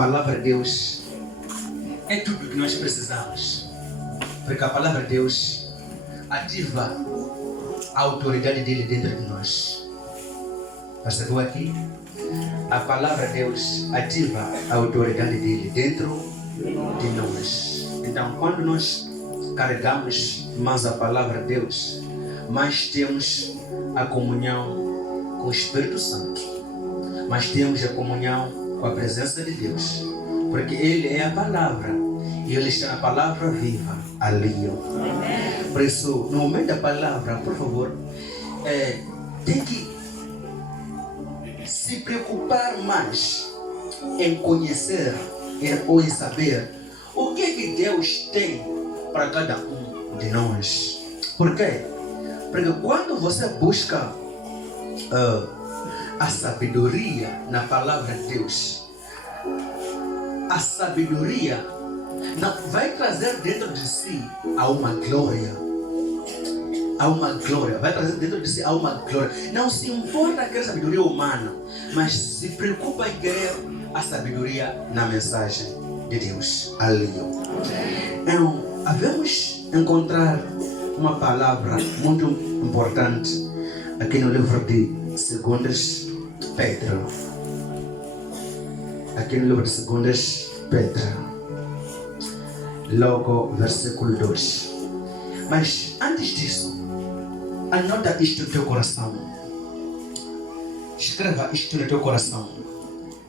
palavra de Deus é tudo que nós precisamos. Porque a palavra de Deus ativa a autoridade dele dentro de nós. Percebeu aqui? A palavra de Deus ativa a autoridade dele dentro de nós. Então, quando nós carregamos mais a palavra de Deus, mais temos a comunhão com o Espírito Santo. Mais temos a comunhão com a presença de Deus. Porque Ele é a palavra. E Ele está na palavra viva. Ali. Por isso, no momento da palavra, por favor, tem que se preocupar mais em conhecer ou em saber o que é que Deus tem para cada um de nós. Por quê? Porque quando você busca a sabedoria na palavra de Deus, a sabedoria vai trazer dentro de si uma glória. Vai trazer dentro de si uma glória. Não se importa aquela sabedoria humana, mas se preocupa em querer a sabedoria na mensagem de Deus. Aleluia. Então, vamos encontrar uma palavra muito importante aqui no livro de 2 Pedro. Aqui no livro de 2 Pedro. Logo, versículo 2. Mas antes disso, anota isto no teu coração. Escreva isto no teu coração.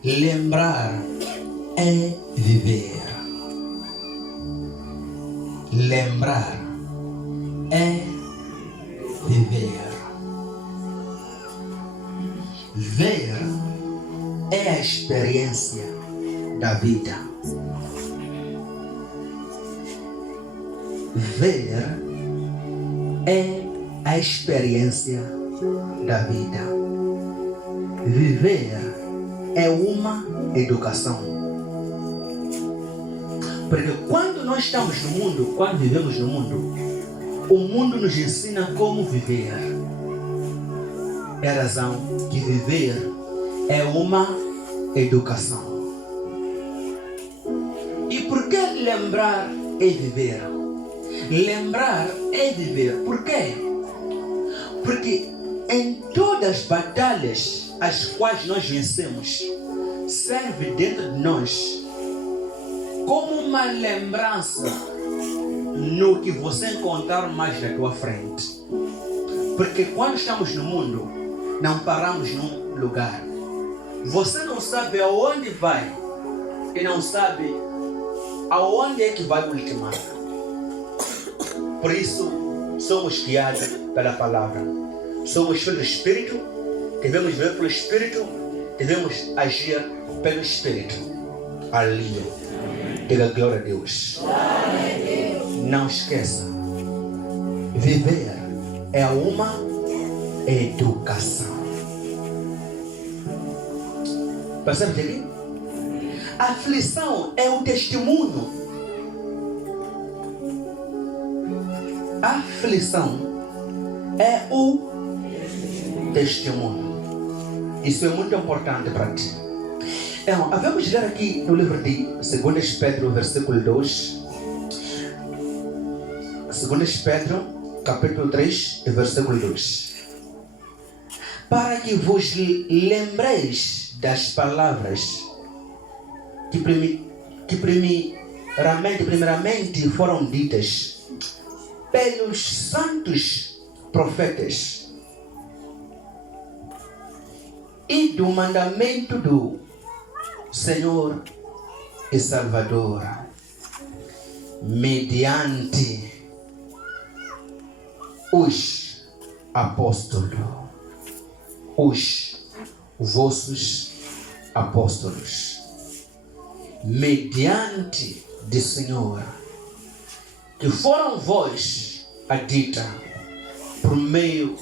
Lembrar é viver. Lembrar é viver. Ver é a experiência da vida. Ver é a experiência da vida. Viver é uma educação. Porque quando nós estamos no mundo, quando vivemos no mundo, o mundo nos ensina como viver. É a razão que viver é uma educação. E por que lembrar é viver? Lembrar é viver. Por quê? Porque em todas as batalhas as quais nós vencemos, serve dentro de nós como uma lembrança no que você encontrar mais na tua frente. Porque quando estamos no mundo, não paramos num lugar. Você não sabe aonde vai e não sabe aonde é que vai ultimar. Por isso, somos guiados pela palavra. Somos filhos do Espírito, devemos viver pelo Espírito, devemos agir pelo Espírito. Aleluia. Diga glória a Deus. Não esqueça, viver é uma educação. Percebe aqui? A aflição é o testemunho. A aflição é o testemunho. Isso é muito importante para ti. Então, vamos ler aqui no livro de 2 Pedro, versículo 2. 2 Pedro, capítulo 3, versículo 2. Para que vos lembreis das palavras que primeiramente foram ditas pelos santos profetas e do mandamento do Senhor e Salvador, mediante os apóstolos, os vossos apóstolos, mediante do Senhor, que foram vós a dita por meio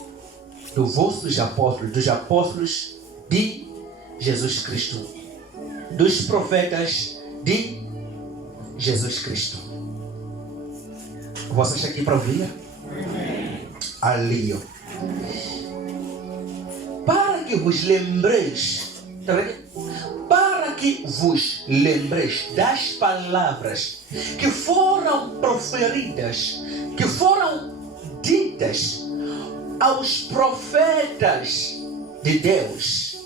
dos vossos apóstolos, dos apóstolos de Jesus Cristo, dos profetas de Jesus Cristo. Você está aqui para ouvir? Ali. Para que vos lembreis, para que vos lembreis das palavras que foram proferidas, que foram ditas aos profetas de Deus.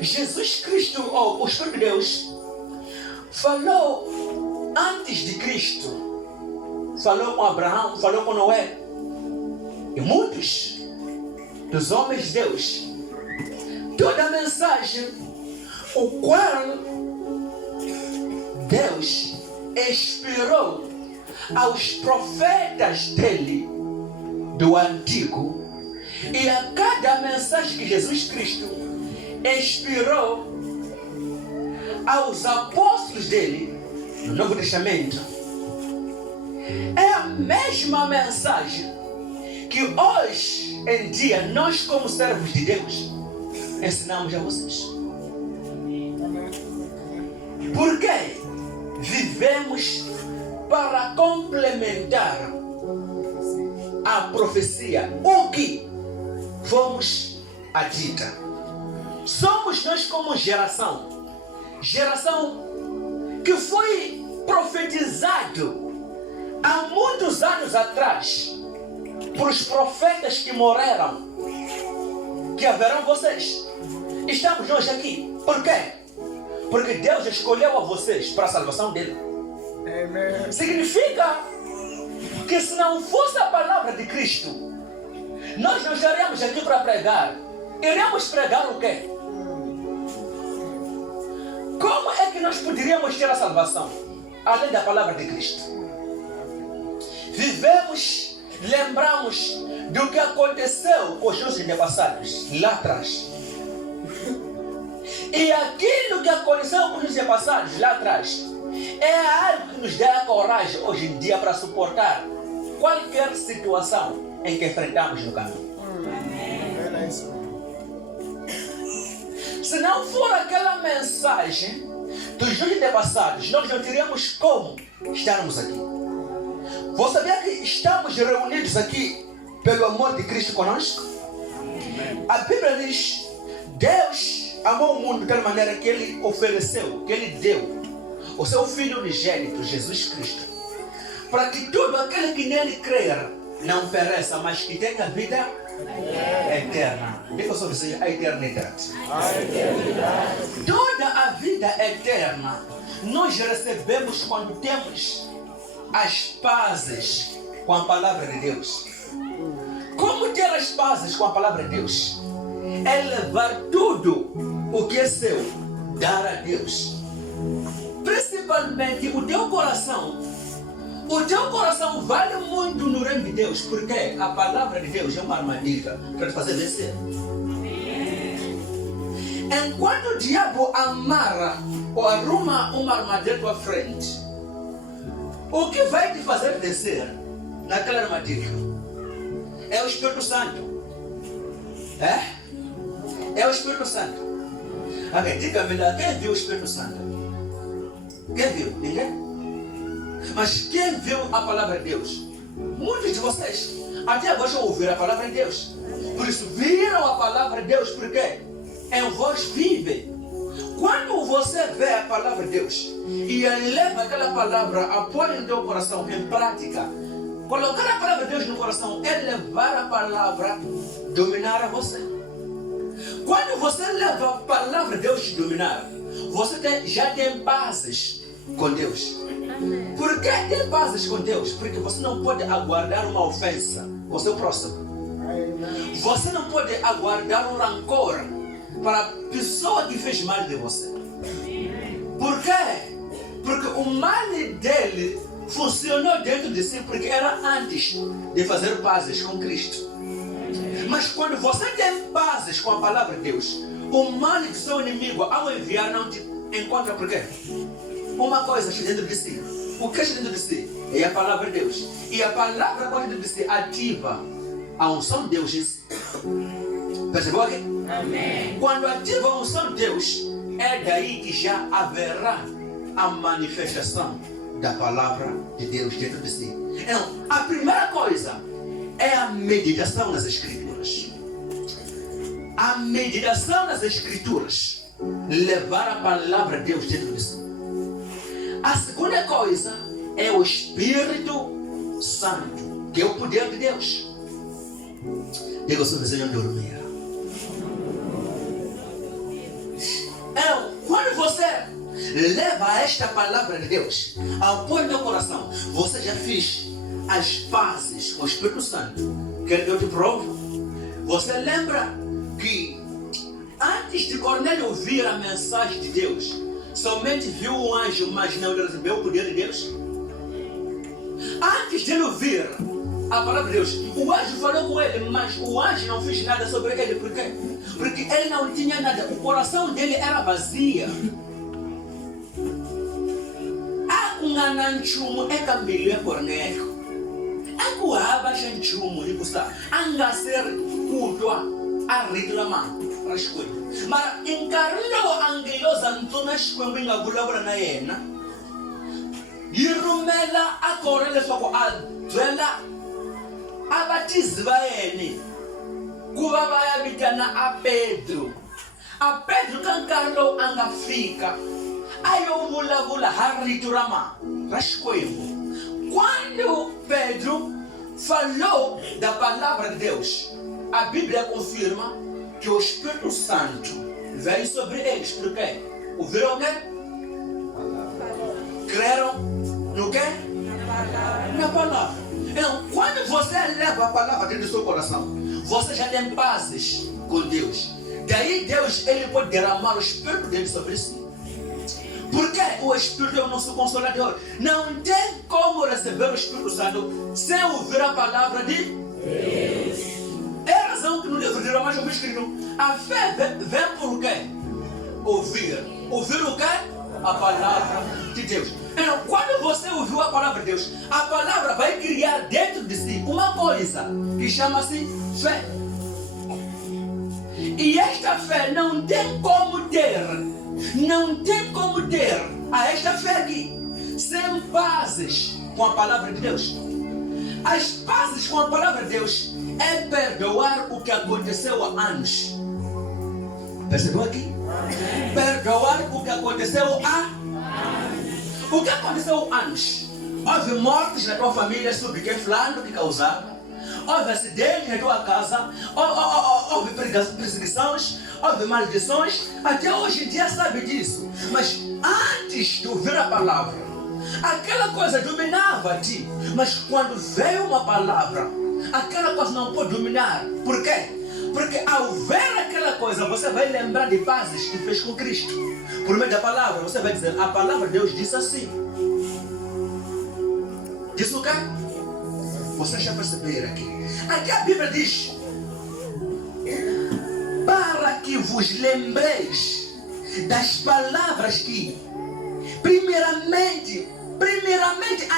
Jesus Cristo, o Espírito de Deus, falou antes de Cristo. Falou com Abraão, falou com Noé. E muitos dos homens de Deus. Toda a mensagem, o qual Deus inspirou aos profetas dele do Antigo, e a cada mensagem que Jesus Cristo inspirou aos apóstolos dele no Novo Testamento, é a mesma mensagem que hoje em dia nós, como servos de Deus, ensinamos a vocês. Porque vivemos para complementar a profecia, o que fomos a dita. Somos nós como geração que foi profetizado há muitos anos atrás por os profetas que morreram, que haverão vocês. Estamos nós aqui. Por quê? Porque Deus escolheu a vocês para a salvação dele. Amen. Significa que se não fosse a palavra de Cristo, nós não estaríamos aqui para pregar. Iremos pregar o quê? Como é que nós poderíamos ter a salvação além da palavra de Cristo? Lembramos do que aconteceu com os nossos antepassados lá atrás. E aquilo que aconteceu com os antepassados lá atrás é algo que nos dá a coragem hoje em dia para suportar qualquer situação em que enfrentamos no caminho. Se não for aquela mensagem dos nossos antepassados, nós não teríamos como estarmos aqui. Você sabia que estamos reunidos aqui pelo amor de Cristo conosco? A Bíblia diz: Deus amou o mundo de tal maneira que Ele ofereceu, que Ele deu o seu Filho unigênito, Jesus Cristo, para que todo aquele que nele crer não pereça, mas que tenha vida eterna. Diga só você, a eternidade. Toda a vida eterna nós recebemos quando temos as pazes com a palavra de Deus. Como ter as pazes com a palavra de Deus? É levar tudo o que é seu, dar a Deus. Principalmente o teu coração. O teu coração vale muito no reino de Deus, porque a palavra de Deus é uma armadilha para te fazer vencer. Enquanto o diabo amarra ou arruma uma armadilha à tua frente, o que vai te fazer vencer naquela armadilha é o Espírito Santo. É o Espírito Santo. Ok, diga-me lá, quem viu o Espírito Santo? Quem viu? Ninguém? Mas quem viu a palavra de Deus? Muitos de vocês até agora já ouviram a palavra de Deus. Por isso viram a palavra de Deus, porque em vós vive. Quando você vê a palavra de Deus e leva aquela palavra, apoia no teu coração em prática, colocar a palavra de Deus no coração é levar a palavra dominar a você. Quando você leva a palavra de Deus te dominar, você já tem pazes com Deus. Por que tem pazes com Deus? Porque você não pode aguardar uma ofensa com seu próximo. Você não pode aguardar um rancor para a pessoa que fez mal de você. Por quê? Porque o mal dele funcionou dentro de si porque era antes de fazer pazes com Cristo. Mas quando você tem pazes com a palavra de Deus, o mal do seu inimigo ao enviar não te encontra. Por quê? Uma coisa está dentro de si. O que está dentro de si é a palavra de Deus. E a palavra que está dentro de si ativa a unção de Deus. Percebeu aqui? Amém. Quando ativa a unção de Deus, é daí que já haverá a manifestação da palavra de Deus dentro de si. Então, a primeira coisa é a meditação nas Escrituras. A meditação nas Escrituras levar a palavra de Deus dentro de si. A segunda coisa é o Espírito Santo, que é o poder de Deus. Diga ao seu vizinho dormir. Então, quando você leva esta palavra de Deus ao pôr do teu coração, você já fez as pazes com o Espírito Santo. Quer que eu te prove? Você lembra que antes de Cornélio ouvir a mensagem de Deus, somente viu um anjo, mas não recebeu o poder de Deus? Antes de ele ouvir a palavra de Deus, o anjo falou com ele, mas o anjo não fez nada sobre ele. Por quê? Porque ele não tinha nada, o coração dele era vazio. Ananchumu ekambilwe Cornélio. Akuhaba shanchumu likusa angaser kutwa ariklama rashkwe. Mara inkarilo angeloza ntuna shkwembe ngabulabula na yena. Yirumela akorele fako adwela abatizi bayeni. Kuba bayabitana a Pedro. A Pedro kankarilo angafika. Ayovula hariturama rashkwembo. Quando Pedro falou da palavra de Deus, a Bíblia confirma que o Espírito Santo veio sobre eles. Por quê? Ouviram o quê? Creram no quê? Na palavra. Então, quando você leva a palavra dentro do seu coração, você já tem pazes com Deus. Daí Deus ele pode derramar o Espírito dele sobre si. Porque o Espírito é o nosso consolador. Não tem como receber o Espírito Santo sem ouvir a palavra de Deus. É a razão que no livro de Romanos eu escrito: a fé vem por quê? Ouvir. Ouvir o quê? A palavra de Deus. Então, quando você ouviu a palavra de Deus, a palavra vai criar dentro de si uma coisa que chama-se fé. E esta fé não tem como ter a esta fé aqui sem pazes com a palavra de Deus. As pazes com a palavra de Deus é perdoar o que aconteceu há anos. Percebeu aqui? Perdoar o que aconteceu há anos. O que aconteceu há anos? Houve mortes na tua família sobre quem fulano que causava. Houve acidentes na tua casa. Houve perseguições. Houve maldições. Até hoje em dia sabe disso. Mas antes de ouvir a palavra, aquela coisa dominava-te. Mas quando veio uma palavra, aquela coisa não pode dominar. Por quê? Porque ao ver aquela coisa, você vai lembrar de pazes que fez com Cristo. Por meio da palavra, você vai dizer: a palavra de Deus disse assim. Diz o quê? Você já perceberam aqui? Aqui a Bíblia diz: para que vos lembreis das palavras que primeiramente,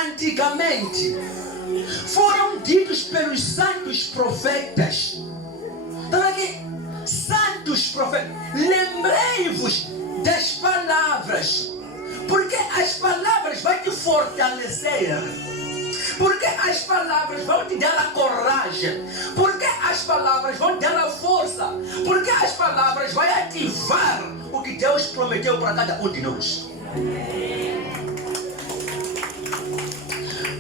antigamente, foram ditos pelos santos profetas. Está aqui? Santos profetas. Lembrei-vos das palavras, porque as palavras vão te fortalecer. Porque as palavras vão te dar a coragem. Porque as palavras vão te dar a força. Porque as palavras vão ativar o que Deus prometeu para cada um de nós.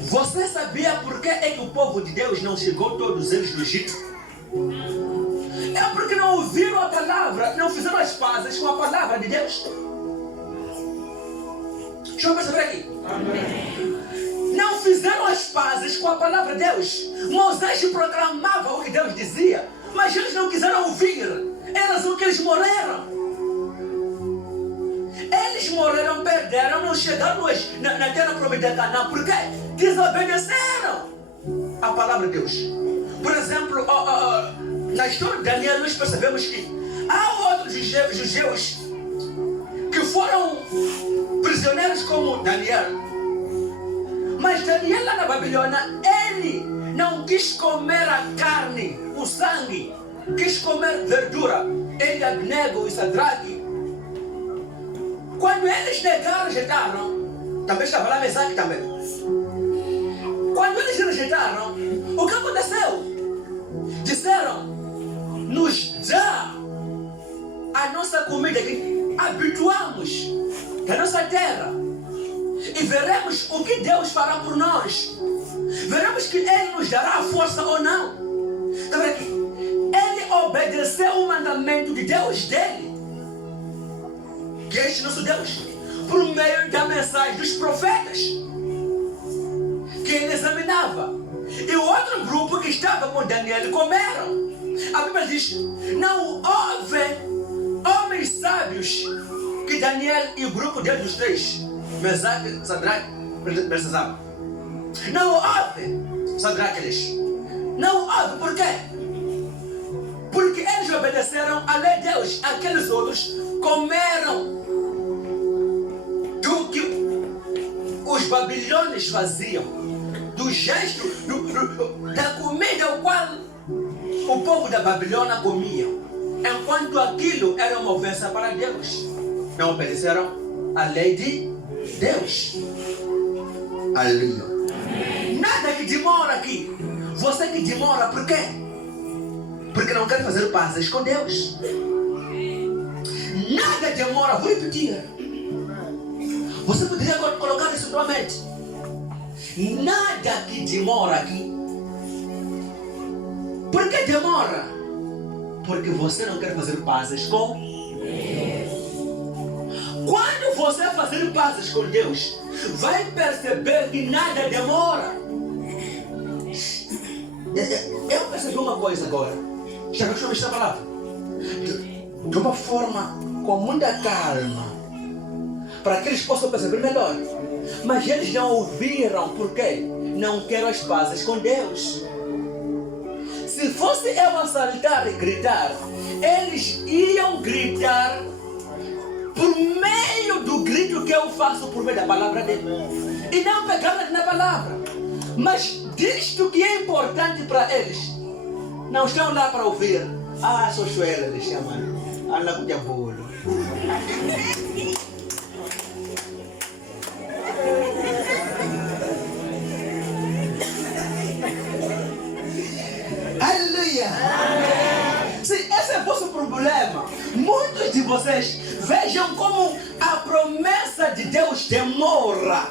Você sabia por que é que o povo de Deus não chegou todos eles do Egito? É porque não ouviram a palavra, não fizeram as pazes com a palavra de Deus. Deixa eu perceber aqui. Amém. Não fizeram as pazes com a palavra de Deus. Moisés proclamava o que Deus dizia, mas eles não quiseram ouvir. É a razão que eles morreram. Eles morreram, perderam, não chegaram na terra prometida Canaã. Por quê? Desobedeceram a palavra de Deus. Por exemplo, na história de Daniel, nós percebemos que há outros judeus que foram prisioneiros como Daniel. Mas Daniel lá na Babilônia, ele não quis comer a carne, o sangue, quis comer verdura. Ele, Abnego e Sadraque, quando eles negaram, rejeitaram, também estava lá Mesaque também. Quando eles rejeitaram, o que aconteceu? Disseram: nos dá a nossa comida aqui. habituamos da nossa terra e veremos o que Deus fará por nós. Veremos que Ele nos dará a força ou não. Está vendo aqui? Ele obedeceu o mandamento de Deus dele, que é este nosso Deus, por meio da mensagem dos profetas que ele examinava. E o outro grupo que estava com Daniel comeram. A Bíblia diz: não houve homens sábios que Daniel e o grupo dele, os três, Mesaque, Sadraque, Beltesazar. Não houve, Sadraque, eles. Não houve, por quê? Porque eles obedeceram à lei de Deus. Aqueles outros comeram do que os babilônios faziam, do gesto, da comida o qual o povo da Babilônia comia, enquanto aquilo era uma ofensa para Deus. Não obedeceram à lei de Deus. Aleluia. Nada que demora aqui. Você que demora, por quê? Porque não quer fazer pazes com Deus. Nada demora, vou repetir. Você poderia colocar isso na mente. Nada que demora aqui. Por que demora? Porque você não quer fazer pazes com Deus. Quando você fazer pazes com Deus, vai perceber que nada demora. Eu percebi uma coisa agora. Já que eu esta palavra de uma forma com muita calma, para que eles possam perceber melhor. Mas eles não ouviram. Por quê? Não quero as pazes com Deus. Se fosse eu assaltar e gritar, eles iam gritar por meio do grito que eu faço por meio da palavra dele, e não pegar na palavra. Mas disto que é importante para eles, não estão lá para ouvir. Ah, sou chuela, eles chamam. Anda com diabolo. Aleluia! Se esse é o vosso problema, muitos de vocês vejam como a promessa de Deus demora.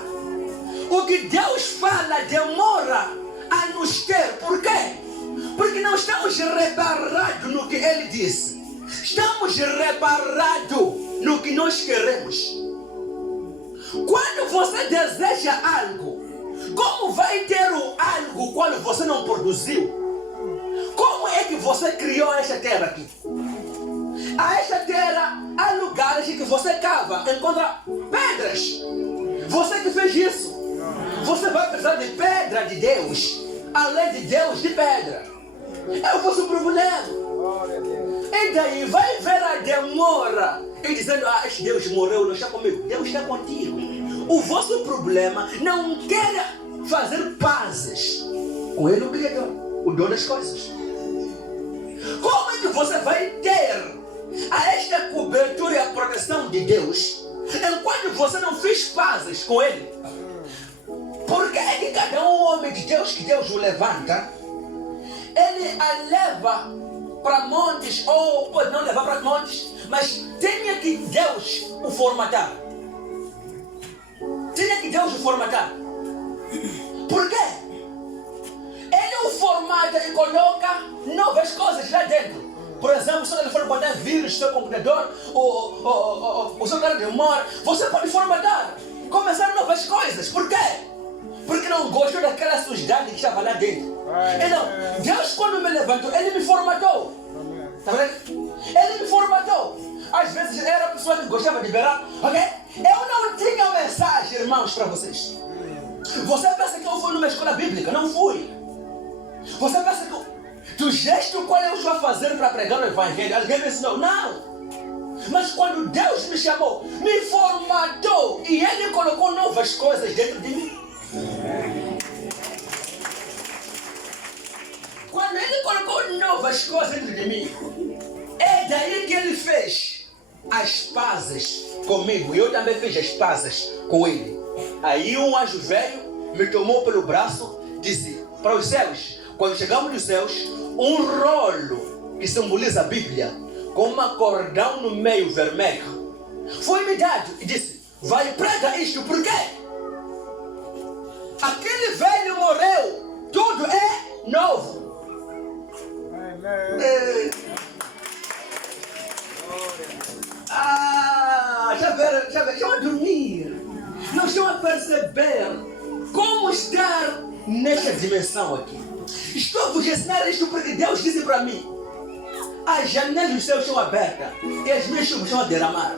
O que Deus fala demora a nos ter. Por quê? Porque não estamos reparados no que Ele disse. Estamos reparados no que nós queremos. Quando você deseja algo, como vai ter o algo quando você não produziu? Como é que você criou esta terra aqui? A esta terra há lugares em que você cava, encontra pedras. Você que fez isso. Você vai precisar de pedra de Deus, além de Deus de pedra. É o vosso problema. E daí vai ver a demora e dizendo: ah, este Deus morreu, não está comigo. Deus está contigo. O vosso problema não quer fazer pazes com Ele, o Criador, o dono das coisas. Como é que você vai ter a esta cobertura e a proteção de Deus enquanto você não fez pazes com Ele? Porque é que cada homem de Deus que Deus o levanta, Ele a leva para montes, ou pode não levar para montes, mas tenha que Deus o formatar. Tenha que Deus o formatar. Por quê? Ele o formata e coloca novas coisas lá dentro. Por exemplo, se ele for botar vírus no seu computador, o seu cara demora, você pode formatar, começar novas coisas. Por quê? Porque não gostou daquela sujidade que estava lá dentro. Então, Deus quando me levantou, Ele me formatou. Tá vendo? Ele me formatou. Às vezes era a pessoa que gostava de liberar, ok? Eu não tinha mensagem, irmãos, para vocês. Você pensa que eu fui numa escola bíblica? Não fui. Você pensa que do gesto qual eu estou a fazer para pregar o Evangelho, alguém me ensinou? Não. Mas quando Deus me chamou, me formatou e Ele colocou novas coisas dentro de mim. Quando Ele colocou novas coisas dentro de mim, é daí que Ele fez as pazes comigo. E eu também fiz as pazes com Ele. Aí um anjo velho me tomou pelo braço e disse para os céus. Quando chegamos nos céus, um rolo que simboliza a Bíblia, com um cordão no meio vermelho, Foi-me dado e disse: vai prega isto, por quê? Aquele velho morreu, tudo é novo. Já estão a dormir. Não estão a perceber como estar nesta dimensão aqui. Estou a vos ensinar isto porque Deus disse para mim: as janelas dos céus estão abertas e as minhas chuvas estão a derramar.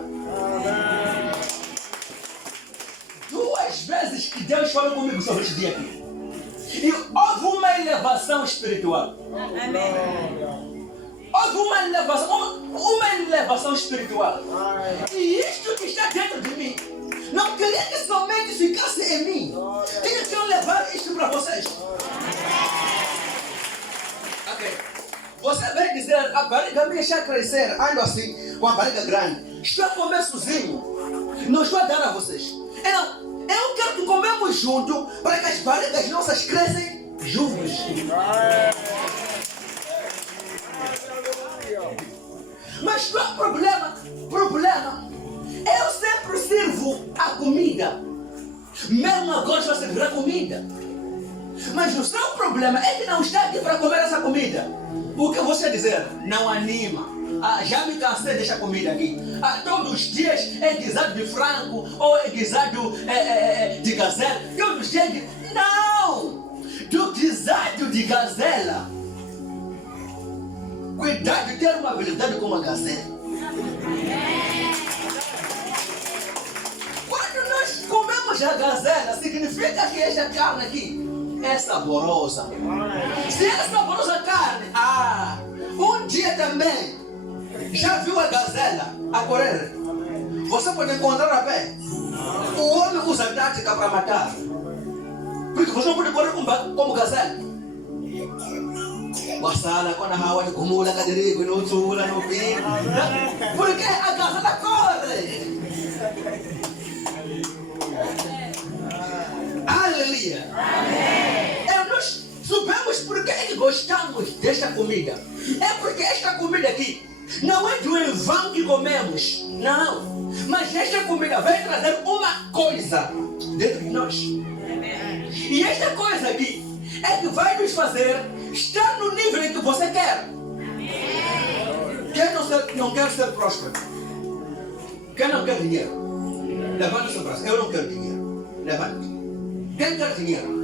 Duas vezes que Deus falou comigo sobre este dia aqui. E houve uma elevação espiritual. Houve uma elevação espiritual. E isto que está dentro de mim, não queria que somente ficasse em mim. Tinha que eu levar isto para vocês. Ok. Você vai dizer: a barriga me deixa crescer, ando assim, com a barriga grande. Estou a comer sozinho. Não estou a dar a vocês. Eu quero que comemos junto para que as barrigas nossas crescem juntos. Mas qual é o problema? Eu sempre sirvo a comida. Mesmo agora estou a servir a comida. Mas o seu problema é que não está aqui para comer essa comida. O que você dizer? Não anima. Já me cansei dessa comida aqui. Todos os dias é guisado de frango ou é guisado de gazela. Todos os dias. Não! Do guisado de gazela. Cuidado de ter uma habilidade como a gazela. Quando nós comemos a gazela, significa que esta carne aqui é saborosa. Se é saborosa a carne, um dia também, já viu a gazela a correr? Você pode encontrar a pé. O homem usa tática para matar. Porque você não pode correr como gazela. Wasala quando a hawa acumula caderigo no tsula no pin. Porque a gazela corre. Aleluia. Nós sabemos porque é que gostamos desta comida. É porque esta comida aqui não é do em vão que comemos. Não. Mas esta comida vai trazer uma coisa dentro de nós. E esta coisa aqui é que vai nos fazer estar no nível em que você quer. Quem não quer ser próspero? Quem não quer dinheiro? Levante o seu braço. Eu não quero dinheiro. Levante. Quem quer dinheiro?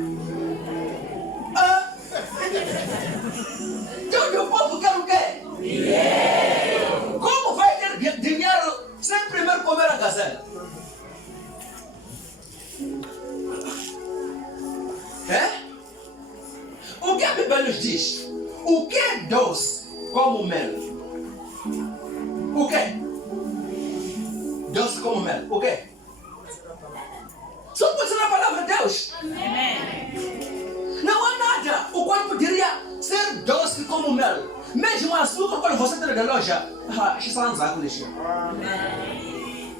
Todo o povo quer o quê? Dinheiro. Como vai ter dinheiro sem primeiro comer a gazela? O que a Bíblia nos diz? O que é doce como mel? O que? Doce como mel. O que? Só pode ser a palavra de Deus. Não há nada o qual poderia ser doce como mel. Mesmo açúcar, quando você tem na loja,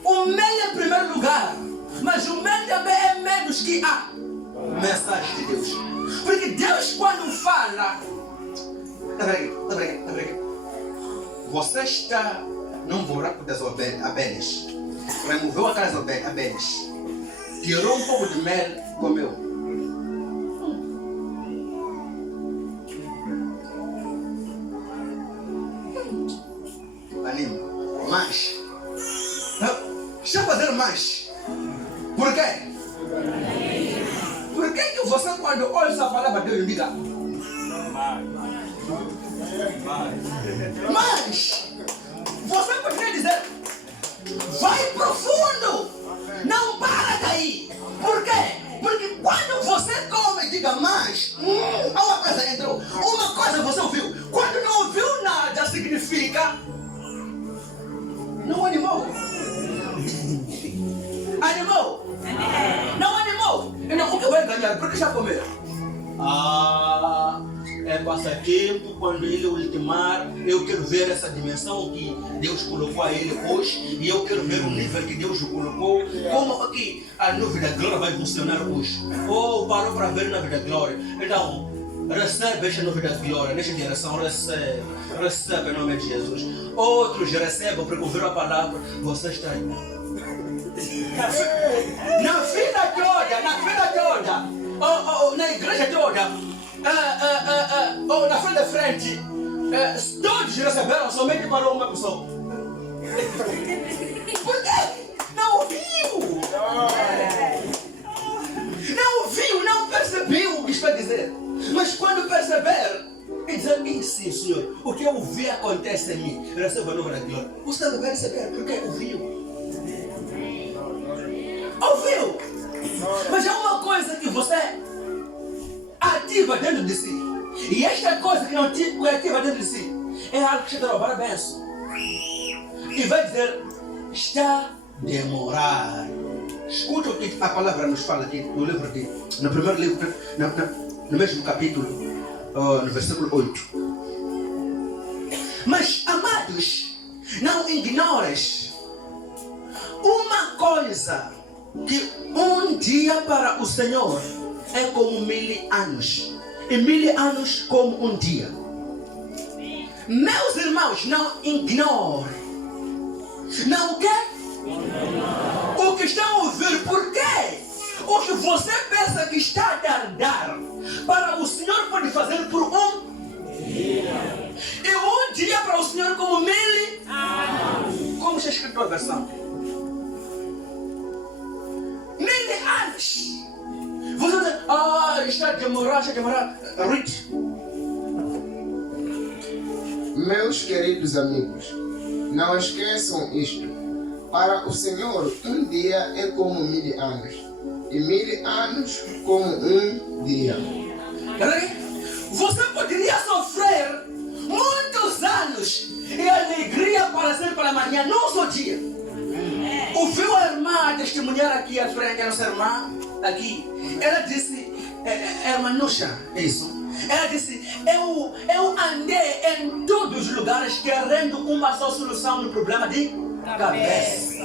o mel é em primeiro lugar. Mas o mel também é menos que a mensagem de Deus. Porque Deus, quando fala, você está num buraco das abelhas. Removeu aquelas abelhas. Tirou um pouco de mel e comeu. Anima. Mais. Deixa eu fazer mais. Por quê? Por que você, quando olha essa palavra de Deus, diga mas você poderia dizer: vai profundo, não para daí. Por quê? Porque quando você come, diga mais. Uma coisa entrou, uma coisa você ouviu. Quando não ouviu nada, significa não animou. Animou? Não animou. Então o que vai ganhar? Porque já comeu. É passatempo. Quando ele ultimar, eu quero ver essa dimensão que Deus colocou a ele hoje. E eu quero ver o nível que Deus o colocou. Como aqui a nuvem da glória vai funcionar hoje. Ou parou para ver na vida da glória. Então, recebe esta novidade de glória, nesta geração, recebe em nome de Jesus. Outros recebem porque ouviram a palavra, você está aí. Na vida toda, na igreja toda, na frente da frente, todos receberam somente para uma pessoa. Por quê? Não ouviu! Não ouviu, não percebeu o que está a dizer. Mas quando perceber, e dizer, sim, Senhor, o que eu ouvi acontece em mim, receba a nova glória. Você deve receber, porque ouviu. Ouviu? Mas há uma coisa que você ativa dentro de si. E esta coisa que não ativa dentro de si é algo que está a roubar a bênção. E vai dizer, está a demorar. Escuta o que a palavra nos fala aqui no livro aqui, no primeiro livro, no mesmo capítulo, no versículo 8. Mas, amados, não ignores uma coisa, que um dia para o Senhor é como 1000 anos, e 1000 anos como um dia. Meus irmãos, não ignore. Não o quê? O que estão a ouvir, por quê? O que você pensa que está a tardar, para o Senhor pode fazer por um dia. E um dia para o Senhor como 1000 anos. Como está escrito a versão? 1000 anos. Você diz, está a demorar. Rich. Meus queridos amigos, não esqueçam isto. Para o Senhor, um dia é como 1000 anos, e 1000 anos como um dia. Você poderia sofrer muitos anos e alegria para ser pela manhã, num só dia. Ouviu a irmã testemunhar aqui à frente, a nossa irmã aqui. Ela disse, irmã Nusha, isso. Ela disse, eu andei em todos os lugares querendo uma só solução no problema de cabeça.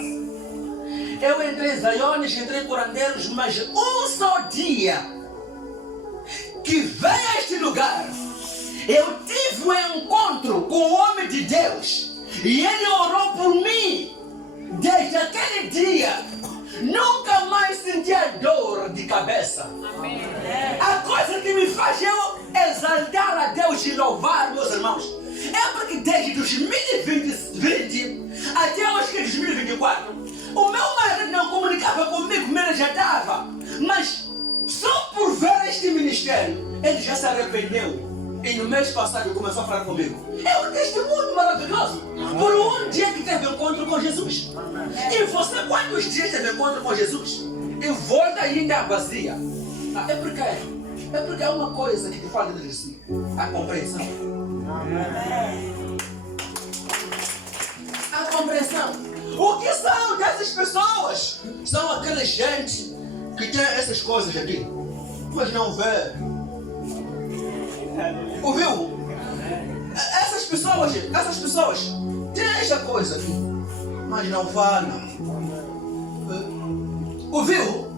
Eu entrei em Zaiones, entrei em Corandeiros, mas um só dia que veio a este lugar, eu tive um encontro com o homem de Deus e ele orou por mim. Desde aquele dia, nunca mais senti a dor de cabeça. Amém. A coisa que me faz eu exaltar a Deus e louvar, meus irmãos, é porque desde 2020 até hoje que é 2024, o meu marido não comunicava comigo, ele já estava. Mas só por ver este ministério, ele já se arrependeu. E no mês passado começou a falar comigo. É um testemunho maravilhoso. Por um dia que teve encontro com Jesus. E você, quantos dias teve encontro com Jesus? E volta ainda vazia. É porque é uma coisa que te fala de si. A compreensão. A compreensão. O que são dessas pessoas? São aquela gente que tem essas coisas aqui, mas não vê. Ouviu? Essas pessoas têm essa coisa aqui, mas não falam. Ouviu?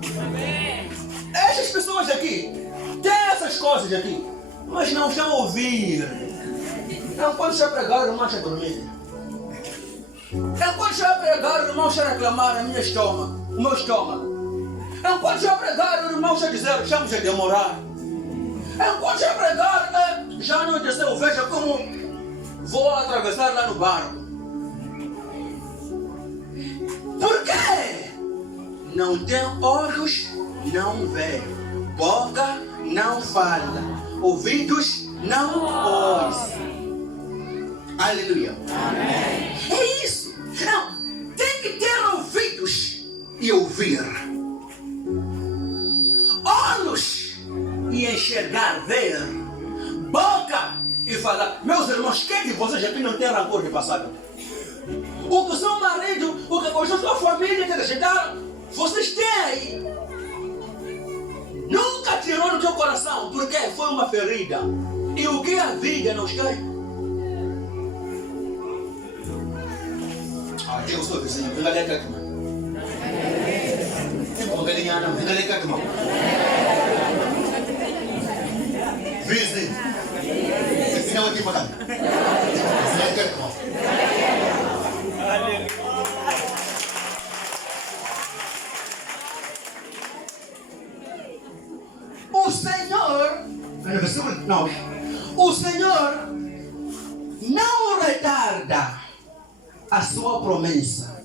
Essas pessoas aqui têm essas coisas aqui, mas não estão a ouvir. Enquanto está a pregar, o irmão está a dormir. Enquanto está a pregar, o irmão está a reclamar o meu estômago. Enquanto está a pregar, o irmão está a dizer, estamos a demorar. Enquanto está a pregar, já anoiteceu, veja como vou atravessar lá no barco. Por quê? Não tem olhos, não vê. Boca, não fala. Ouvidos, não ouvem. Aleluia. Amém. É isso. Não, tem que ter ouvidos e ouvir. Olhos e enxergar, ver. Boca e falar. Meus irmãos, quem de vocês aqui não tem rancor de passado? O que o seu marido, o que a sua família que desejaram, vocês têm aí. Nunca tirou no teu coração, porque foi uma ferida. E o que a vida não está aí? Eu sou vizinho, eu galera aqui, mano. Eu galinha não, galera aqui, mano. Vizinho. aqui para cá. O Senhor, no versículo 9, o Senhor não retarda a sua promessa,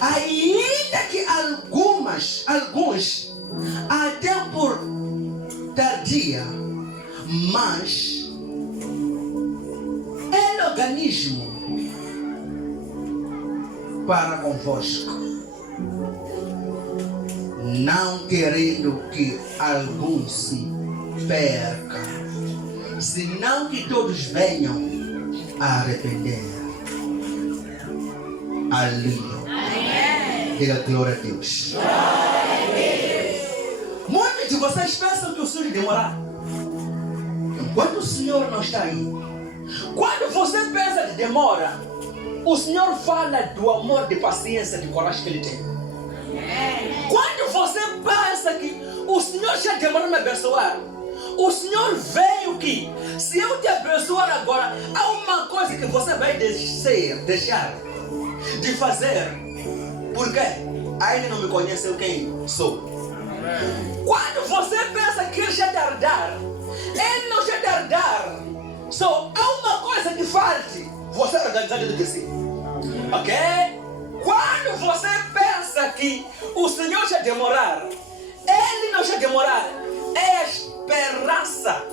ainda que alguns até por tardia, mas ele é organismo para convosco, não querendo que algum se perca, senão que todos venham a arrepender. Aleluia. Diga glória a Deus. Muitos de vocês pensam que o Senhor demorar. Enquanto o Senhor não está aí, quando você pensa de demora, o Senhor fala do amor, de paciência, de coragem que Ele tem. Quando você pensa que o Senhor já demorou me abençoar, o Senhor veio que, se eu te abençoar agora, há uma coisa que você vai deixar de fazer. Por quê? Ainda não me conheceu quem sou. Quando você pensa que Ele já tardar, Ele não já tardar. Só há uma coisa que falte, você organizar dentro de si. Ok? Quando você pensa que o Senhor já demorar, Ele não já demorar. É a esperança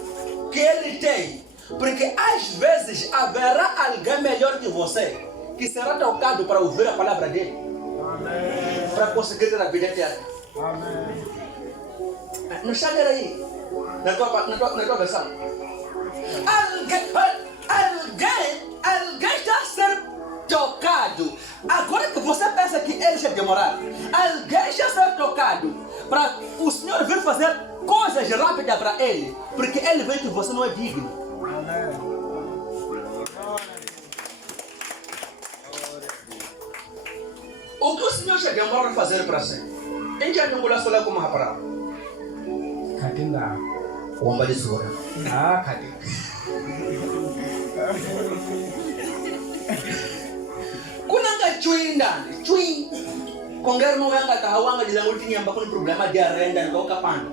que Ele tem. Porque às vezes haverá alguém melhor que você, que será tocado para ouvir a palavra dele. Amém. Para conseguir ter a vida eterna. Amém. Não chega aí. Na tua versão. Alguém está a ser tocado. Agora que você pensa que ele já demorar, alguém já está a ser tocado para o Senhor vir fazer coisas rápidas para ele, porque ele vê que você não é digno. Amém. O que o Senhor já demora a fazer para você? Em que não vou lá como uma palavra? Katinga. O amba de sua. Ah, katinga. Kunanga chuinda, chui. Kongar mo nga kahawanga dilang ulti niya bakun problema de arrenda no kapan.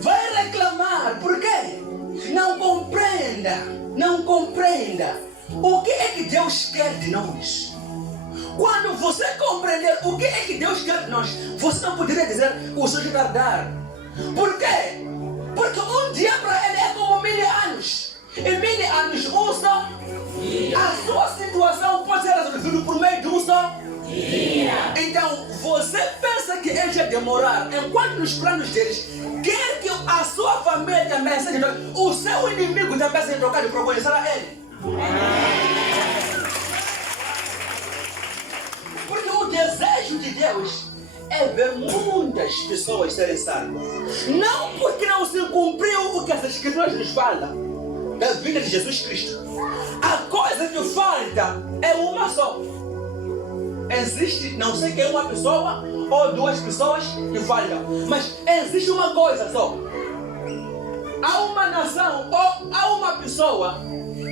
Vai reclamar, por quê? Não compreenda o que é que Deus quer de nós. Quando você compreender o que é que Deus quer de nós, você não poderia dizer o Senhor tardar. Por quê? Porque um dia para Ele é como 1000 anos. E 1000 anos, um só. A sua situação pode ser resolvida por meio de um só. Então, você pensa que Ele já demorar, enquanto nos planos deles, quer que a sua família também seja trocada, o seu inimigo também seja trocado para conhecer a Ele. Porque o desejo de Deus é ver muitas pessoas serem salvas. Não porque não se cumpriu o que as Escrituras nos falam da vida de Jesus Cristo. A coisa que falta é uma só. Existe, não sei que é uma pessoa ou 2 pessoas que faltam, mas existe uma coisa só. Há uma nação ou há uma pessoa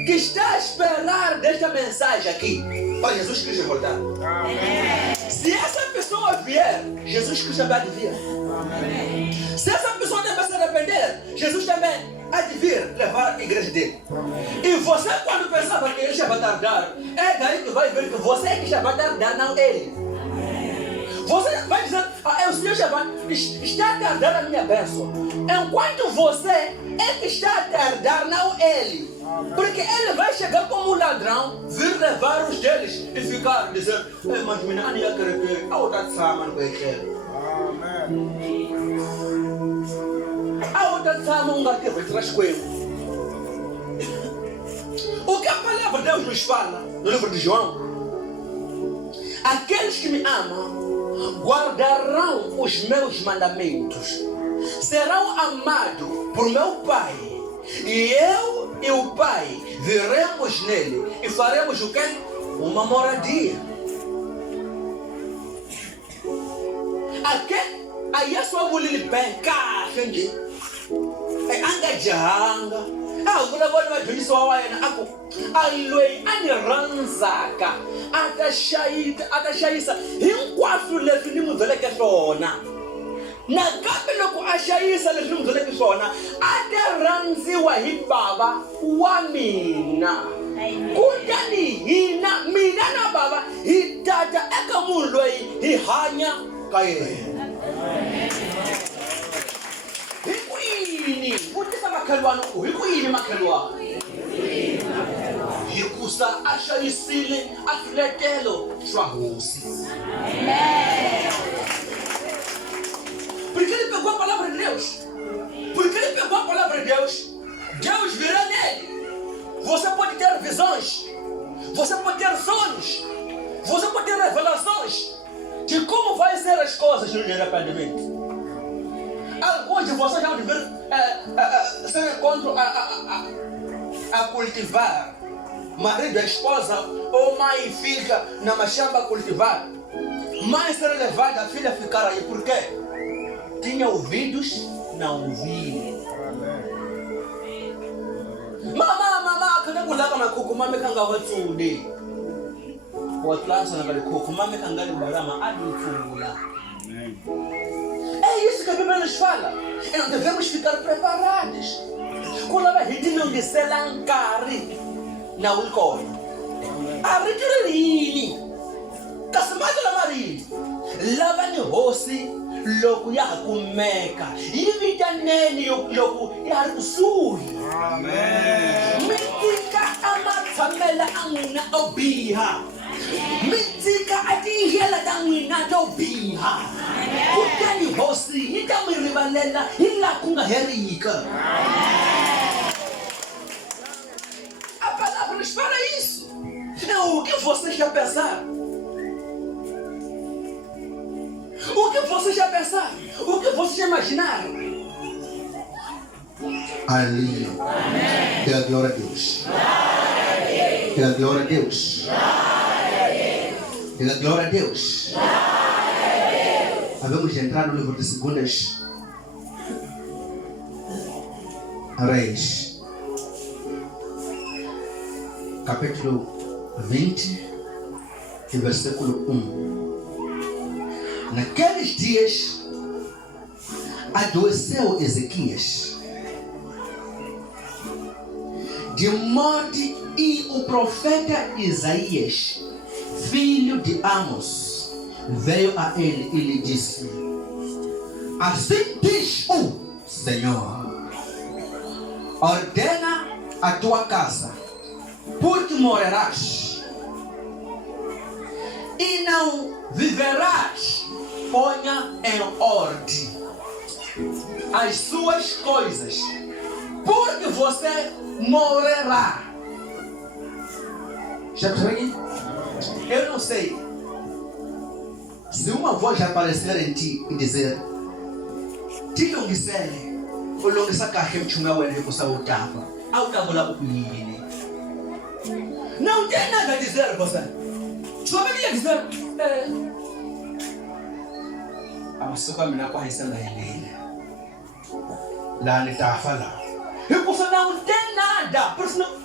que está a esperar desta mensagem aqui para Jesus Cristo voltar. Amém. Se essa pessoa vier, Jesus Cristo vai vir. Amém. Se essa pessoa também se arrepender, Jesus também há de vir levar a igreja dele. Amém. E você, quando pensava que ele já vai tardar, é daí que vai ver que você é que já vai tardar, não ele. Amém. Você vai dizer, o Senhor já vai, está a tardar a minha bênção. Enquanto você é que está a tardar, não ele. Porque ele vai chegar como um ladrão, vir levar os deles e ficar dizer, mas menina, eu quero que a outra sama não vai ter. A outra sama não vai ter, vai ter as coisas. O que a palavra de Deus nos fala no livro de João? Aqueles que me amam guardarão os meus mandamentos, serão amados por meu Pai, e eu e o Pai viremos nele e faremos o quê? Uma moradia. Aí a sua mulher penca, kahle nje angajahanga vulavula vadyondzisi wa yena aku a loyi a ni rhandzaka a ta xayisa hinkwaswo leswi ni mu byeleke swona, nakambe loko a xayisa leswi ni mu byeleke swona a ta rhandziwa hi Baba wa mina. Kutani mina na Baba hi tata eka munhu loyi hi hanya ka yena. Hi kwini vutisa makhelwani ku hi kwini makhelwani? Hikusa a xayisile a swiletelo swa hosi. Porque ele pegou a palavra de Deus. Porque ele pegou a palavra de Deus. Deus virá nele. Você pode ter visões, você pode ter sonhos, você pode ter revelações de como vai ser as coisas no arrependimento. Alguns de vocês já devem ser contra a cultivar. Marido e esposa, ou mãe e filha na machamba a cultivar. Mãe ser levada, a filha ficar aí. Por quê? Tinha ouvidos, não ouvia. Mama, kada kulaka makuku mame kanga watsule. Watlasa na kale kuku mame kanga libalama adutula. É isso que a Bíblia nos fala. E nós devemos ficar preparados. Quando a gente não disser lancari na ulcol. A retirani. Casamado la marini. Lava ni hosi loku ya kumeka. Livita neni loku ya kusuri. Amen. Mitika amatsamela angina obiha. Mitika atihela dangina dobiha. Kutani hosi itamiribalela ila kunga herika. A palavra nos fala isso. Não, o que você já pensaram? O que você já pensaram? O que você já imaginaram? Aleluia. Dê a glória a Deus. Dê a glória a Deus. Dê a glória a Deus. Vamos entrar no livro de Segundas Reis, capítulo 20 e versículo 1. Naqueles dias adoeceu Ezequias de morte, e o profeta Isaías, filho de Amos, veio a ele e lhe disse: assim diz o Senhor, ordena a tua casa, porque morrerás e não viverás. Ponha em ordem as suas coisas, porque você morrerá. Já percebeu? Eu não sei se uma voz aparecer em ti e dizer: Tilongisele, ulongisa kahle mchunga wena kusawutapa, awutabula ukuyini. Não tem nada a dizer você. Só venha dizer amasuka mina kwa hisa na ile. Lá nitafa lá. E você não tem nada.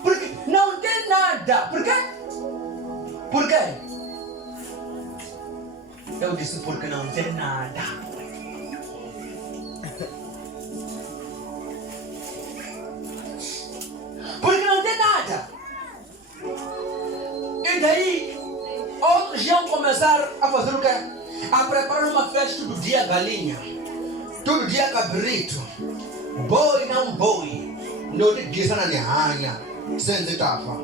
Porque não tem nada. Por quê? Por quê? Eu disse porque não tem nada. Porque não tem nada. E daí, outros iam começar a fazer o quê? A preparar uma festa do dia galinha, todo dia cabrito, boi não boi, no dia na nehanya, sem etafa.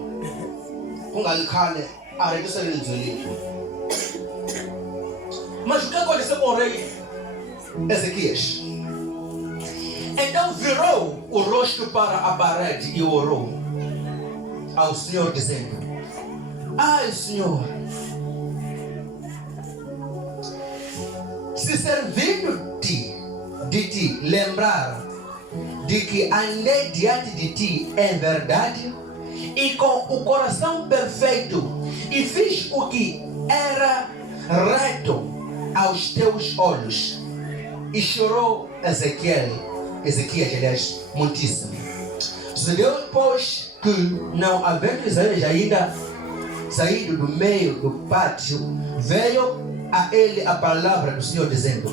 Kungalikale, a redução de zuli. Mas o que aconteceu com o rei Ezequias? Então virou o rosto para a parede e orou ao Senhor, dizendo: ai, Senhor, se servindo de ti lembrar de que andei diante de ti em verdade e com o coração perfeito, e fiz o que era reto aos teus olhos. E chorou Ezequiel Ezequias, aliás, muitíssimo. Sucedeu depois que, não havendo Isaías ainda saído do meio do pátio, veio a ele a palavra do Senhor dizendo: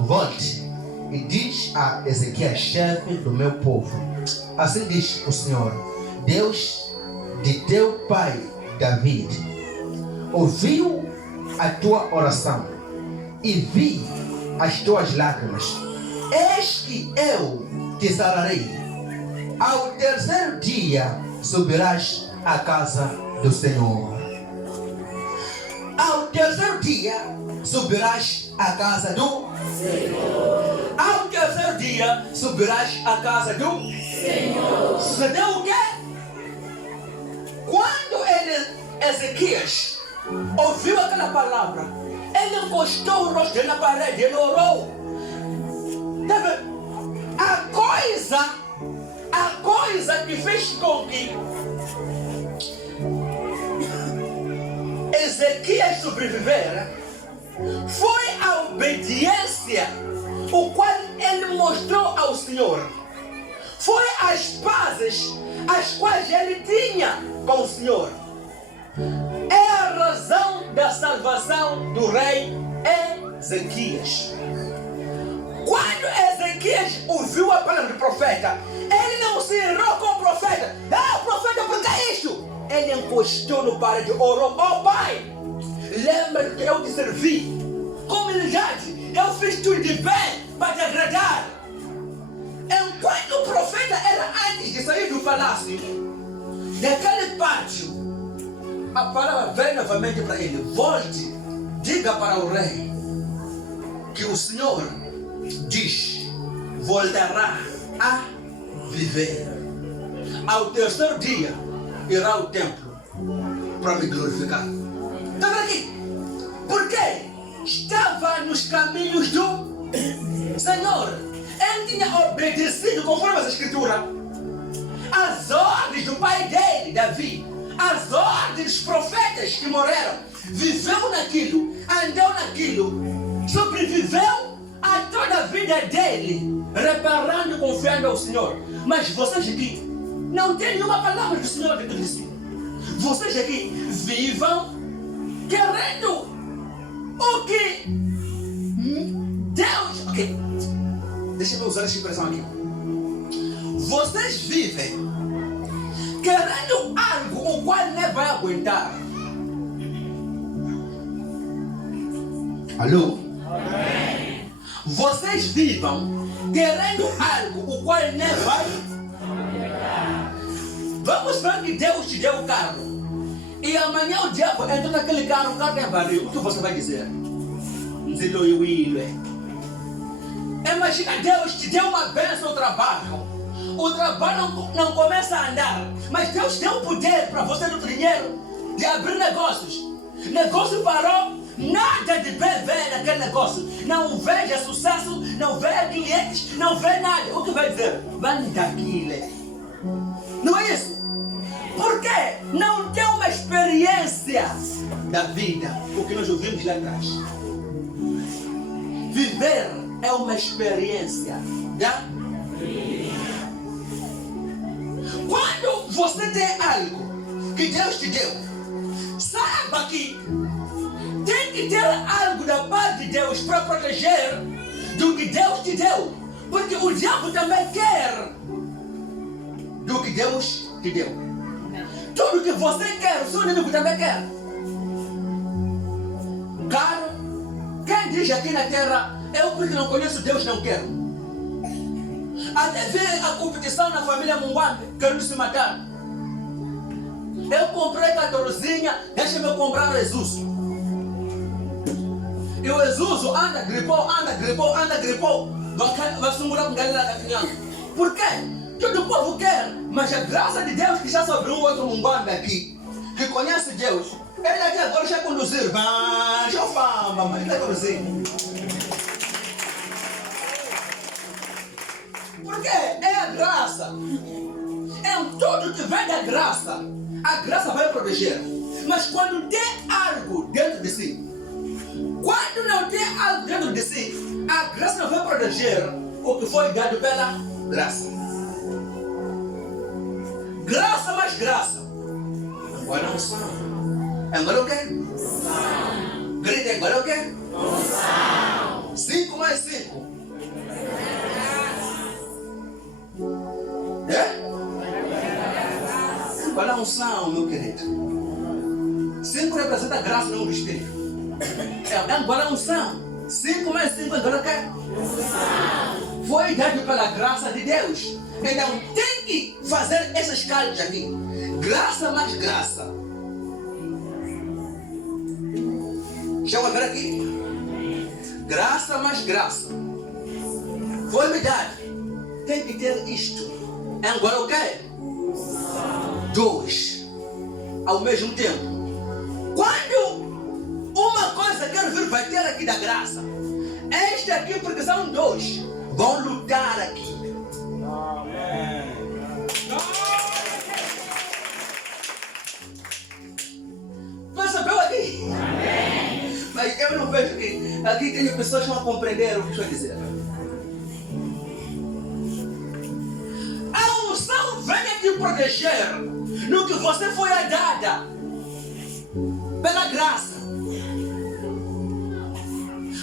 volte e diz a Ezequias, chefe do meu povo, assim diz o Senhor, Deus de teu pai David, ouviu a tua oração e vi as tuas lágrimas. Eis que eu te sararei. Ao terceiro dia subirás à casa do Senhor. Ao terceiro dia subirás à casa do Senhor. Ao terceiro dia subirás à casa do Senhor. Sucedeu o quê? Quando Ezequias ouviu aquela palavra, ele encostou o rosto dele na parede, ele orou. A coisa que fez com que Ezequias sobreviver foi a obediência, o qual ele mostrou ao Senhor. Foi as pazes as quais ele tinha com o Senhor. É a razão da salvação do rei Ezequias. Quando Ezequias ouviu a palavra do profeta, ele não se irou com o profeta. Profeta, por que isso? Ele encostou no parede, orou: oh pai, lembra que eu te servi com humildade, eu fiz tudo de bem para te agradar. Enquanto o profeta era antes de sair do palácio, daquele pátio, a palavra veio novamente para ele: volte, diga para o rei que o Senhor diz, voltará a viver. Ao terceiro dia irá ao templo para me glorificar. Está vendo aqui? Porque estava nos caminhos do Senhor. Ele tinha obedecido conforme as escrituras, as ordens do pai dele, Davi, as ordens dos profetas que morreram. Viveu naquilo, andou naquilo, sobreviveu a toda a vida dele, reparando e confiando ao Senhor. Mas vocês aqui não tem nenhuma palavra do Senhor dentro de si. Vocês aqui vivam querendo o que Deus... Ok, deixa eu usar essa expressão aqui. Vocês vivem querendo algo o qual nem vai aguentar. Alô? Amém. Vocês vivam querendo algo o qual nem vai aguentar. Vamos ver que Deus te deu o carro e amanhã o diabo entra naquele carro, o carro é vazio. O que você vai dizer? Imagina, Deus te deu uma bênção no trabalho. O trabalho não começa a andar, mas Deus deu o poder para você no dinheiro de abrir negócios. Negócio parou, nada de bem vem naquele negócio. Não veja sucesso, não veja clientes, não vê nada. O que vai dizer? Vai daquilo. Não é isso? Porque não tem uma experiência da vida, o que nós ouvimos lá atrás. Viver é uma experiência da vida. Quando você tem algo que Deus te deu, saiba que tem que ter algo da parte de Deus para proteger do que Deus te deu. Porque o diabo também quer do que Deus te deu. Tudo que você quer, o seu inimigo também quer. Caro, quem diz aqui na terra, eu porque não conheço Deus não quero. Até ver a competição na família Munguambe, querendo se matar. Eu comprei 14, deixa-me comprar o Esuso. E o Esuso anda, gripou. Vai segurar com galera da criança. Por quê? Todo o povo quer, mas a graça de Deus que já sobre um outro Munguambe aqui, que conhece Deus, ele daqui agora já conduzir. Já fama, mas ele vai conduzir. Porque é a graça. É tudo que vem da graça. A graça vai proteger. Mas quando tem algo dentro de si, quando não tem algo dentro de si, a graça não vai proteger. o que foi dado pela graça. Graça mais graça. Agora não são. Agora o quê? Grita, agora o quê? 5 mais 5. É? Qual é a unção, meu querido? 5 representa a graça no nome do Espírito. Qual é a unção? 5 mais 5 agora o quê? Foi dado pela graça de Deus. Então tem que fazer essas cálculos aqui. Graça mais graça. Chama agora aqui. Graça mais graça. Foi me dado. Tem que ter isto. Agora o quê? 2. Ao mesmo tempo. Quando uma coisa quer vir vai ter aqui da graça. Este aqui, porque são 2. Vão lutar aqui. Amém. Percebeu aqui? Amém. Mas eu não vejo que aqui tem pessoas que não compreenderam o que estou a dizer. A unção vem aqui proteger no que você foi dada pela graça.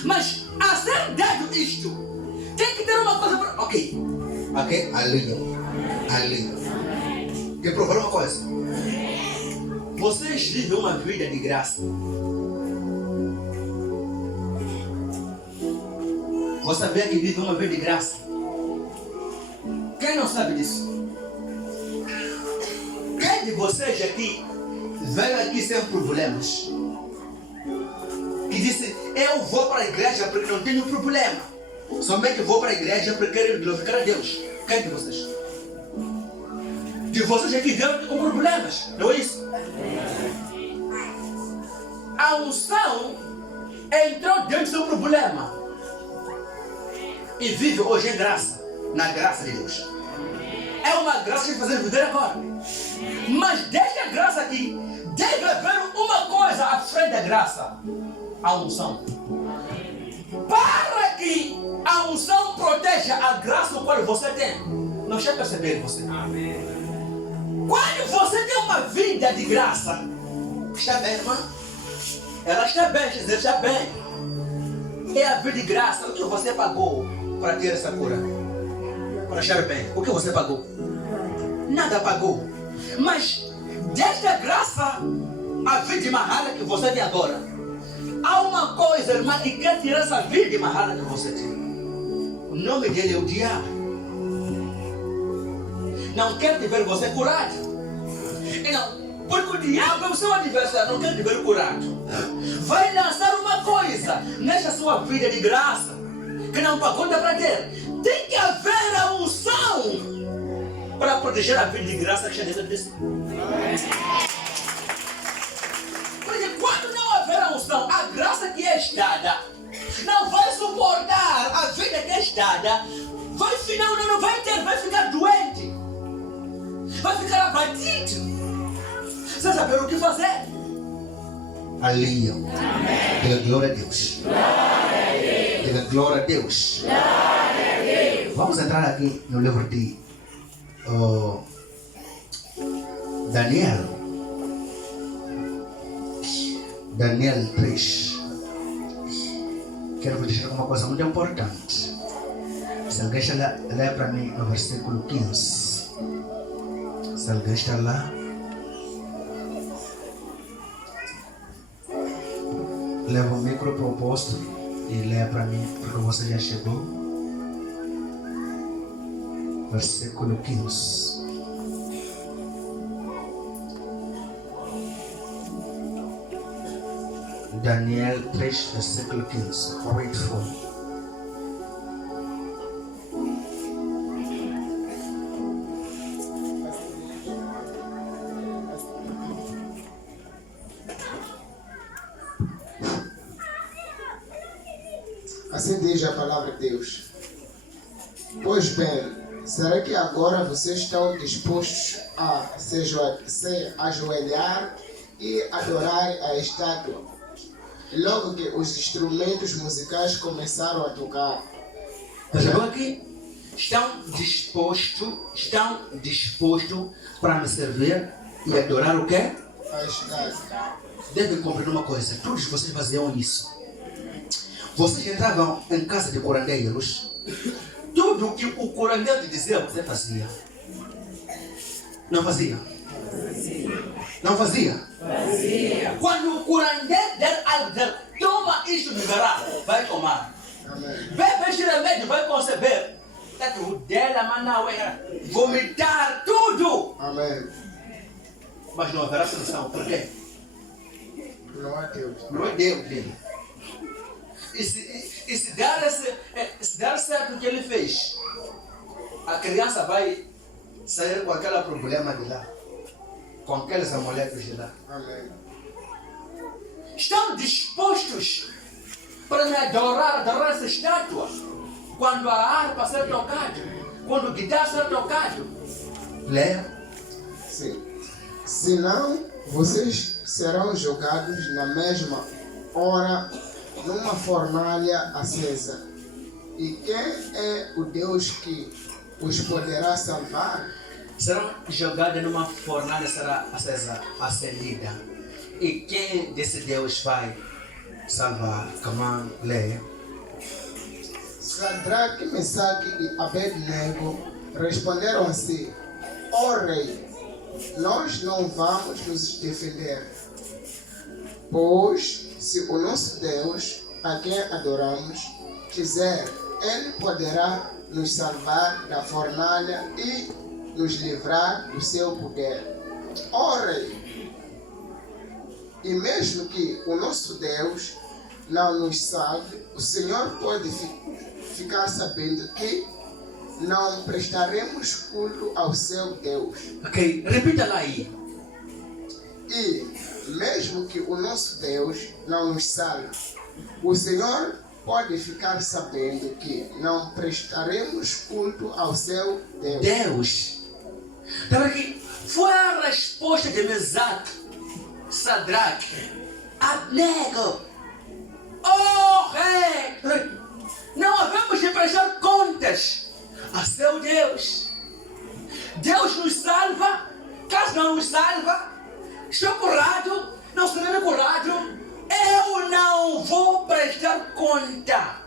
Mas a ser dado isto, tem que ter uma coisa. Ok, aleluia. Quer provar uma coisa? Vocês vivem uma vida de graça. Você sabia que vive uma vida de graça? Quem não sabe disso? Quem de vocês aqui veio aqui sem problemas? Que disse, eu vou para a igreja porque não tenho problema. Somente vou para a igreja porque quero glorificar a Deus. Quem de vocês? De vocês aqui vieram com problemas, não é isso? A unção entrou dentro do seu problema e vive hoje em graça, na graça de Deus. É uma graça que fazer viver agora. Mas desta graça aqui, deve haver uma coisa à frente da graça. A unção. Para que a unção proteja a graça no qual você tem. Não chega a perceber você. Amém. Quando você tem uma vida de graça, está bem, irmã? Ela está bem, Jesus está bem. É a vida de graça. O que você pagou para ter essa cura? Para estar bem. O que você pagou? Nada pagou. Mas desta graça, a vida de Mahala que você tem agora, há uma coisa, irmã, que quer tirar essa vida de Mahala que você tem. O nome dele é o diabo. Não quer te ver você curado. E não, porque o diabo é o seu adversário, não quer te ver curado. Vai lançar uma coisa nessa sua vida de graça que não pagou para ter. Tem que haver a unção para proteger a vida de graça que está dentro de si. Porque quando não haver a unção, a graça que é dada não vai suportar a vida que é dada. Não vai ter, vai ficar doente. Vai ficar abatido. Você saber o que fazer? Aleluia. Pela glória a Deus. Pela glória a Deus. Vamos entrar aqui no livro de Daniel 3. Quero vos dizer uma coisa muito importante. Se alguém está lá, lê para mim no versículo 15. Se alguém está lá, leva o micro proposto e lê para mim, porque você já chegou. Versículo 15. Daniel 3, versículo 15. Read for me. Assim diz a palavra de Deus. Pois bem, será que agora vocês estão dispostos a se ajoelhar e adorar a estátua? Logo que os instrumentos musicais começaram a tocar, Percebeu aqui? Estão dispostos para me servir e adorar o quê? A chegar. Devem compreender uma coisa. Todos vocês faziam isso. Vocês entravam em casa de curandeiros. Tudo que o curandeiro dizia, você fazia. Não fazia? Não fazia? Quando o curandeiro der algo, toma isto de verá, vai tomar. Amém. Bebe este remédio, vai conceber. O dela, manaué, vomitar tudo. Amém. Mas não haverá solução. Por quê? Não é Deus. Não é Deus dele. E se der certo o que ele fez, a criança vai sair com aquele problema de lá, com aqueles amuletos de lá. Amém. Estão dispostos para me adorar essa estátua? Quando a harpa ser tocada, quando o guitarra ser tocado, leia. Sim. Senão, vocês serão jogados na mesma hora numa fornalha acesa. E quem é o Deus que os poderá salvar? Serão jogados numa fornalha, será acendida. E quem desse Deus vai salvar? Come on, leia. Sadraque, Mesaque e Abednego responderam assim: ó rei, nós não vamos nos defender, pois se o nosso Deus, a quem adoramos, quiser, ele poderá nos salvar da fornalha e nos livrar do seu poder. Ó rei, e mesmo que o nosso Deus não nos salve, o Senhor pode ficar sabendo que não prestaremos culto ao seu Deus. Ok, repita lá aí. E mesmo que o nosso Deus não nos salve, o Senhor pode ficar sabendo que não prestaremos culto ao seu Deus. Deus. Tá vendo aqui? Foi a resposta de Mesaque, Sadraque, Abednego. Oh, rei! Não havemos de prestar contas a seu Deus. Deus nos salva, caso não nos salva, estou curado, não estou curado, eu não vou prestar conta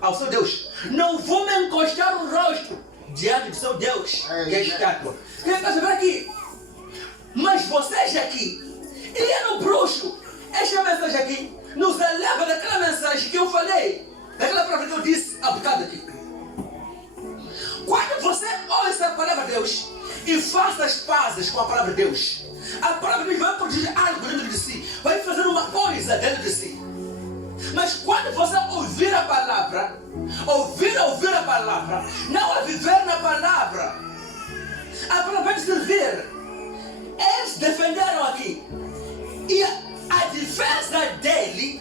ao seu Deus. Não vou me encostar o rosto diante do seu Deus, que é estátua. Quem está sabendo aqui? Mas vocês aqui, e no bruxo, esta mensagem aqui, nos eleva daquela mensagem que eu falei, daquela palavra que eu disse há bocado aqui. Quando você ouça a palavra de Deus e faça as pazes com a palavra de Deus, a palavra de Deus vai produzir algo dentro de si, vai fazer uma coisa dentro de si. Mas quando você ouvir a palavra, ouvir a palavra, não a viver na palavra, a palavra vai servir. Eles defenderam aqui. E a defesa deles,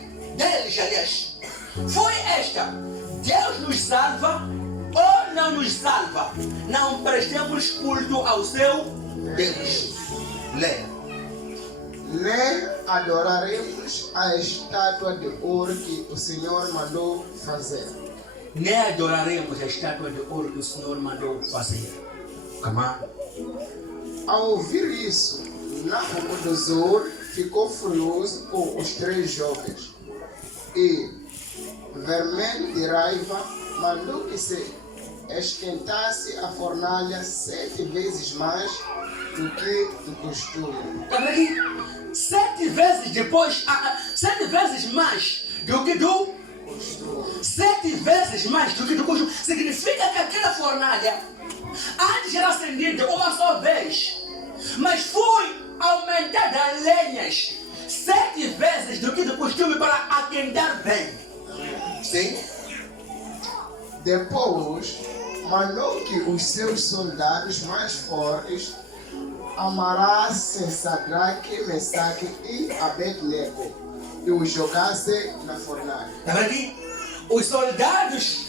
aliás, foi esta: Deus nos salva ou não nos salva. Não prestemos culto ao seu Deus. Leia. Nem adoraremos a estátua de ouro que o Senhor mandou fazer. Nem adoraremos a estátua de ouro que o Senhor mandou fazer. Come on. Ao ouvir isso, Nabucodonosor ficou furioso com os três jovens e, vermelho de raiva, mandou que se esquentasse a fornalha 7 vezes mais do que do costume. Está vendo aqui? 7 vezes depois, 7 vezes mais do que do Costume. 7 vezes mais do que do costume. Significa que aquela fornalha antes era acendida uma só vez, mas foi aumentada a lenhas 7 vezes do que do costume para aquentar bem. Sim? Depois, mandou que os seus soldados mais fortes amarrassem Sadraque, Mesaque e Abednego e os jogassem na fornalha. Está vendo aqui? Os soldados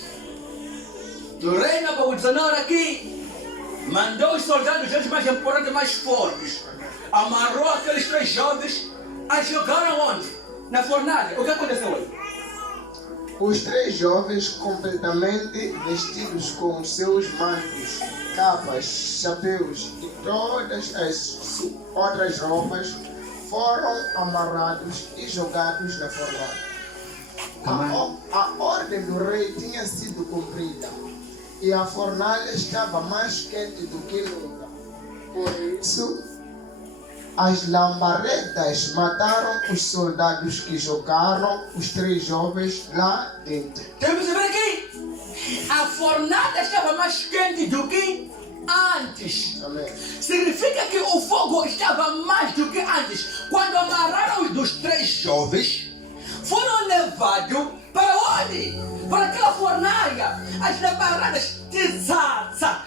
do rei Nabucodonosor aqui mandou os soldados deles mais importantes, mais fortes. Amarrou aqueles três jovens a jogaram onde? Na fornalha. O que aconteceu aí? Os 3 jovens, completamente vestidos com os seus mantos, capas, chapéus e todas as outras roupas, foram amarrados e jogados na fornalha. A ordem do rei tinha sido cumprida e a fornalha estava mais quente do que nunca. Por isso, as labaredas mataram os soldados que jogaram os 3 jovens lá dentro. Temos que ver aqui. A fornalha estava mais quente do que antes. Amém. Significa que o fogo estava mais do que antes. Quando amarraram os dos 3 jovens, foram levados para onde? Para aquela fornalha. As labaredas de salsa.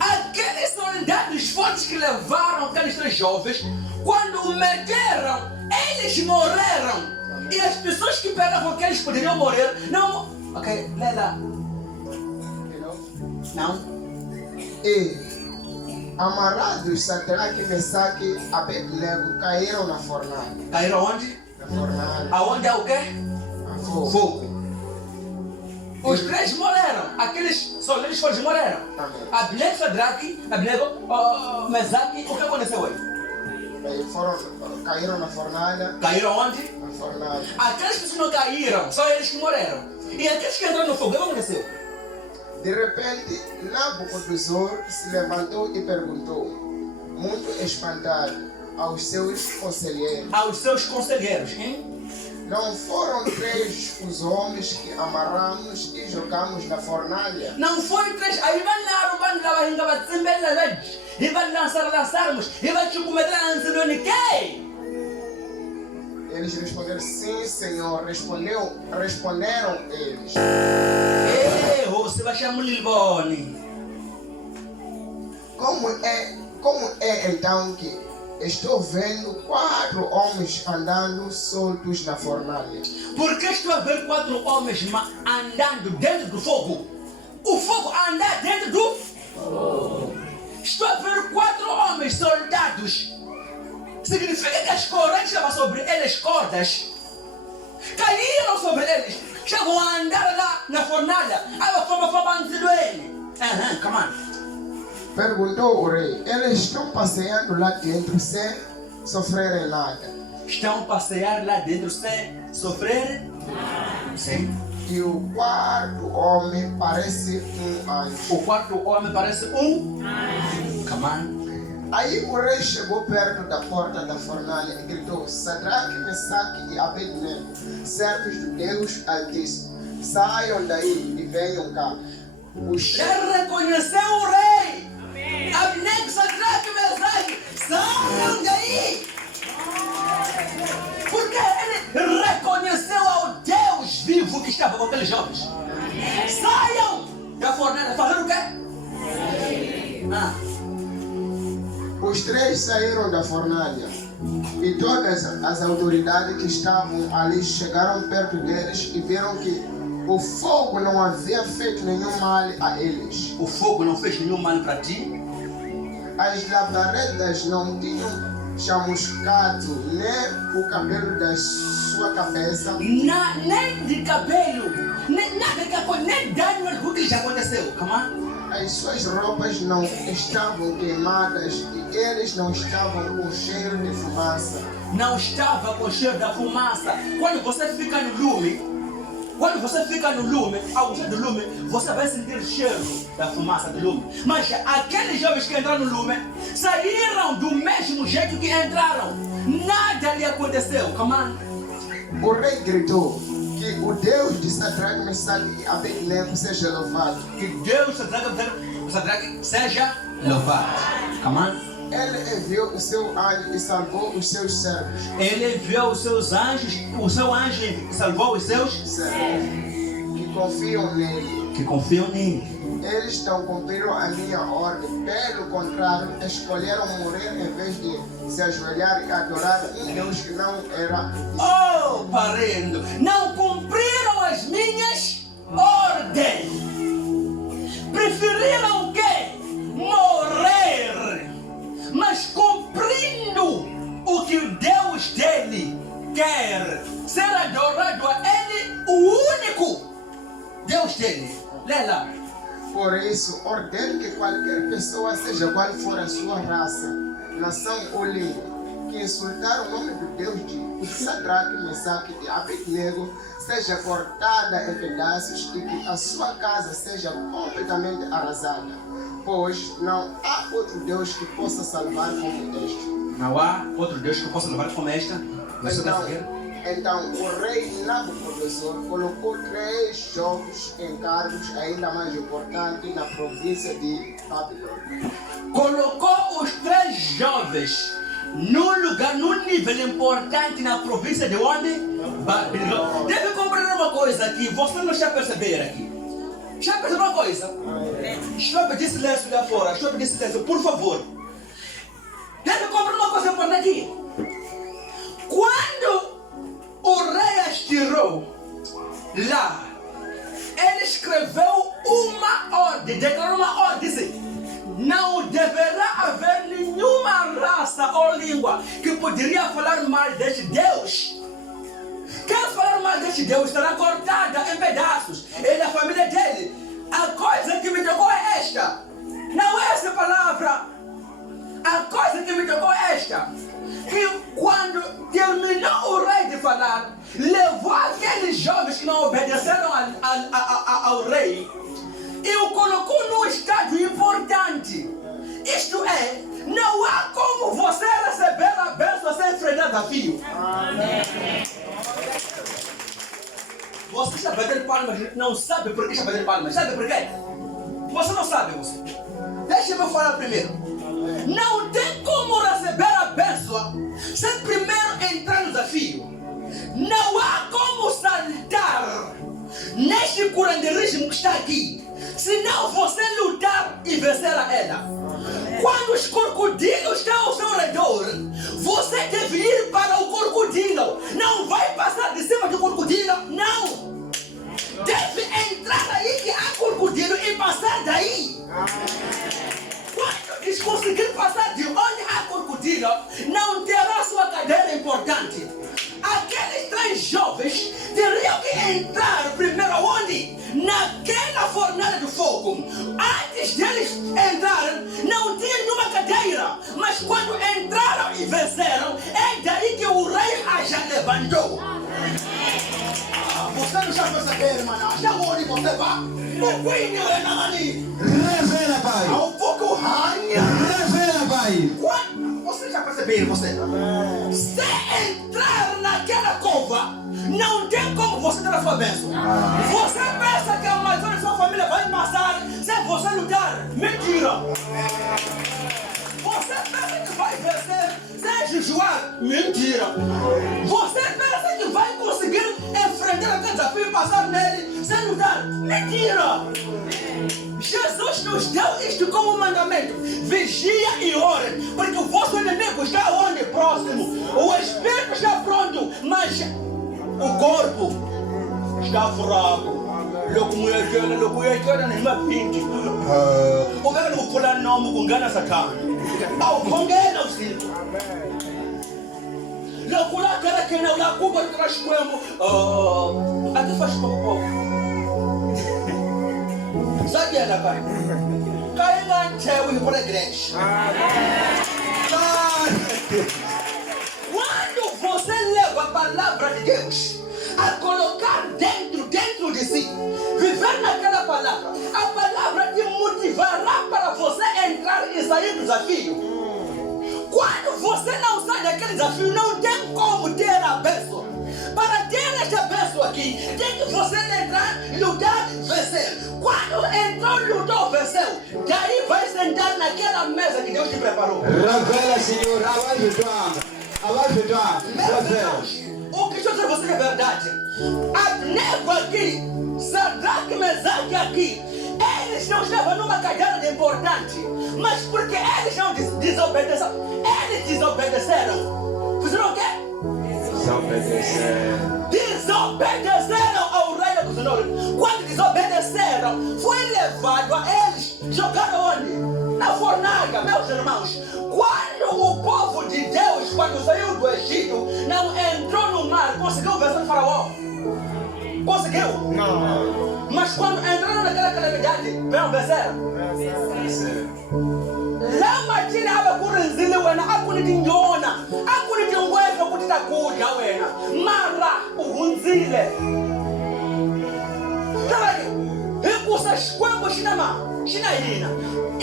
Aqueles soldados fortes que levaram aqueles 3 jovens, quando meteram, eles morreram. E as pessoas que esperavam que eles poderiam morrer, não. Ok, lê lá. Não. E, amarrados, Sadraque, Mesaque e Abednego caíram na fornalha. Caíram onde? Na fornalha. Aonde é o quê? A fogo. Fogo. Os 3 morreram. Aqueles soldados fortes morreram. Amém. Abednego, Sadraque, Mesaque, o que aconteceu aí? Caíram na fornalha. Caíram onde? Na fornalha. Aquelas pessoas não caíram, só eles que morreram. E aqueles que entraram no fogo, o que aconteceu? De repente, Nabucodonosor se levantou e perguntou, muito espantado, aos seus conselheiros: Aos seus conselheiros, hein? não foram 3 os homens que amarramos e jogamos na fornalha? Não foi 3. Aí vai lançarmos, e vai te comer quem? Eles responderam: sim, Senhor. Responderam eles. Você vai chamar o Libone. Como é então que estou vendo 4 homens andando soltos na fornalha? Por que estou a ver 4 homens andando dentro do fogo? O fogo anda dentro do fogo. Estou a ver 4 homens soldados. Significa que as correntes estavam sobre eles, cordas, caíram sobre eles. Chegam a andar lá na fornalha. Come on. Perguntou o rei: eles estão passeando lá dentro sem sofrerem nada? Estão a passear lá dentro sem sofrer? Sim. E o 4º homem parece um anjo. O 4º homem parece um anjo. Come on. Aí o rei chegou perto da porta da fornalha e gritou: Sadraque, Mesaque e Abednego, servos de Deus Altíssimo, saiam daí e venham cá. Já reconheceu o rei? Abednego, Sadraque, Mesaque, saiam daí! Porque ele reconheceu ao Deus vivo que estava com aqueles jovens. Saiam da fornalha. Fazendo o quê? Os 3 saíram da fornalha e todas as autoridades que estavam ali chegaram perto deles e viram que o fogo não havia feito nenhum mal a eles. O fogo não fez nenhum mal para ti? As labaredas não tinham chamuscado nem o cabelo da sua cabeça, Nem de cabelo, nem dano algum que já aconteceu. Come on. as suas roupas não estavam queimadas e eles não estavam com cheiro de fumaça. Não estava com cheiro da fumaça. Quando você fica no lume, ao cheiro do lume, você vai sentir o cheiro da fumaça do lume. Mas aqueles jovens que entraram no lume saíram do mesmo jeito que entraram. Nada lhe aconteceu. Come on. O rei gritou: que o Deus de Sadraque, Mesaque e Abednego seja louvado. Que Deus, Sadraque, seja louvado. Come on. Ele enviou o seu anjo e salvou os seus servos. Ele enviou os seus anjos, o seu anjo salvou os seus Que confiam nele. que confiam nele. Eles não cumpriram a minha ordem. Pelo contrário, escolheram morrer em vez de se ajoelhar e adorar um Deus que não era. Oh, parendo, não cumpriram as minhas ordens. Preferiram o quê? Morrer ordeno que qualquer pessoa, seja qual for a sua raça, nação ou língua, que insultar o nome do Deus de Sadraque, Mesaque e Abednego seja cortada em pedaços e que a sua casa seja completamente arrasada, pois não há outro Deus que possa salvar como este. Não há outro Deus que possa salvar como esta. Então o rei Nabucodonosor colocou 3 jovens em cargos ainda mais importantes na província de Babilônia. Colocou os 3 jovens num lugar, num nível importante na província de onde? Babilônia. Deve compreender uma coisa aqui, você não está percebendo aqui. Já percebeu uma coisa? Estou a pedir silêncio lá fora, estou a pedir silêncio, por favor. Deve compreender uma coisa importante aqui. Quando o rei as tirou lá, ele escreveu uma ordem, declarou uma ordem, disse: não deverá haver nenhuma raça ou língua que poderia falar mal deste Deus. Quem falar mal deste Deus será cortada em pedaços. Ele, a família dele. A coisa que me tocou é esta. Não é essa palavra. A coisa que me tocou é esta. Que quando terminou o rei de falar, levou aqueles jovens que não obedeceram ao rei e o colocou num estágio importante. Isto é, não há como você receber a bênção sem enfrentar desafio. Você está batendo palmas, não sabe por que está batendo palmas. Sabe por quê? Você não sabe, você. Deixa-me falar primeiro. Não tem como receber a bênção sem primeiro entrar no desafio. Não há como saltar neste curanderismo que está aqui, se não você lutar e vencer a ela. Quando os crocodilos estão ao seu redor, você deve ir para o crocodilo. Não vai passar de cima do crocodilo, não. Deve entrar aí que há crocodilo e passar daí. Quando conseguir passar de onde há crocodilo, não terá sua cadeira importante. Aqueles 3 jovens teriam que entrar primeiro aonde? Naquela fornalha do fogo. Antes deles entrarem, não tinha nenhuma cadeira. Mas quando entraram e venceram, é daí que o rei já levantou. Você não está percebendo, irmã? Já onde você vai? O Quinho é na ali. Revela, Pai. Ao pouco rainha. Revela, Pai. Quando você já percebeu, você? Se entrar naquela cova, não tem como você ter a sua bênção. Você pensa que a maldição da sua família vai passar sem você lutar? Mentira. Você pensa que vai vencer sem jejuar? Mentira. Você pensa que vai conseguir enfrentar aquele desafio e passar nele sem lutar? Mentira. Jesus nos deu isto como mandamento: vigia e ore, porque o vosso inimigo está onde? Próximo. O espírito está pronto, mas o corpo está fraco. Logo nem uma 20. O velho não pula nome com gana satã. Ao congela o filho. Logo lá cara que não lá cuba do trás quemo. Até faz pouco. Sabe ela pai? Cai lá e por a igreja. Quando você leva a palavra de Deus a colocar dentro de si, viver naquela palavra, a palavra te motivará para você entrar e sair do desafio. Quando você não sai daquele desafio, não tem como ter a bênção. Para ter esta bênção aqui, tem que você entrar, lutar, vencer. Quando entrou, lutou, venceu, daí vai sentar naquela mesa que Deus te preparou. Revela, Senhor, abaixo tua. Meus irmãos, o que estou dizendo a você é verdade. Abnego aqui, Sadraque, Mesaque aqui, eles não estavam numa cadeira de importante, mas porque eles não desobedeceram, eles desobedeceram. Fizeram o quê? Desobedeceram ao rei do Senhor. Quando desobedeceram, foi levado a eles. Jogaram onde? Na fornalha, meus irmãos. Quando o povo de Deus, quando saiu do Egito, não entrou no mar, conseguiu vencer o faraó? Conseguiu? Não. Mas Mas quando entraram naquela calamidade, vem vencer. Lá matina aba kurinzile wena akunitinjona akunitingweza ukuthi takudla wena mara uhunzile. Hikusa xikwembu xina yina i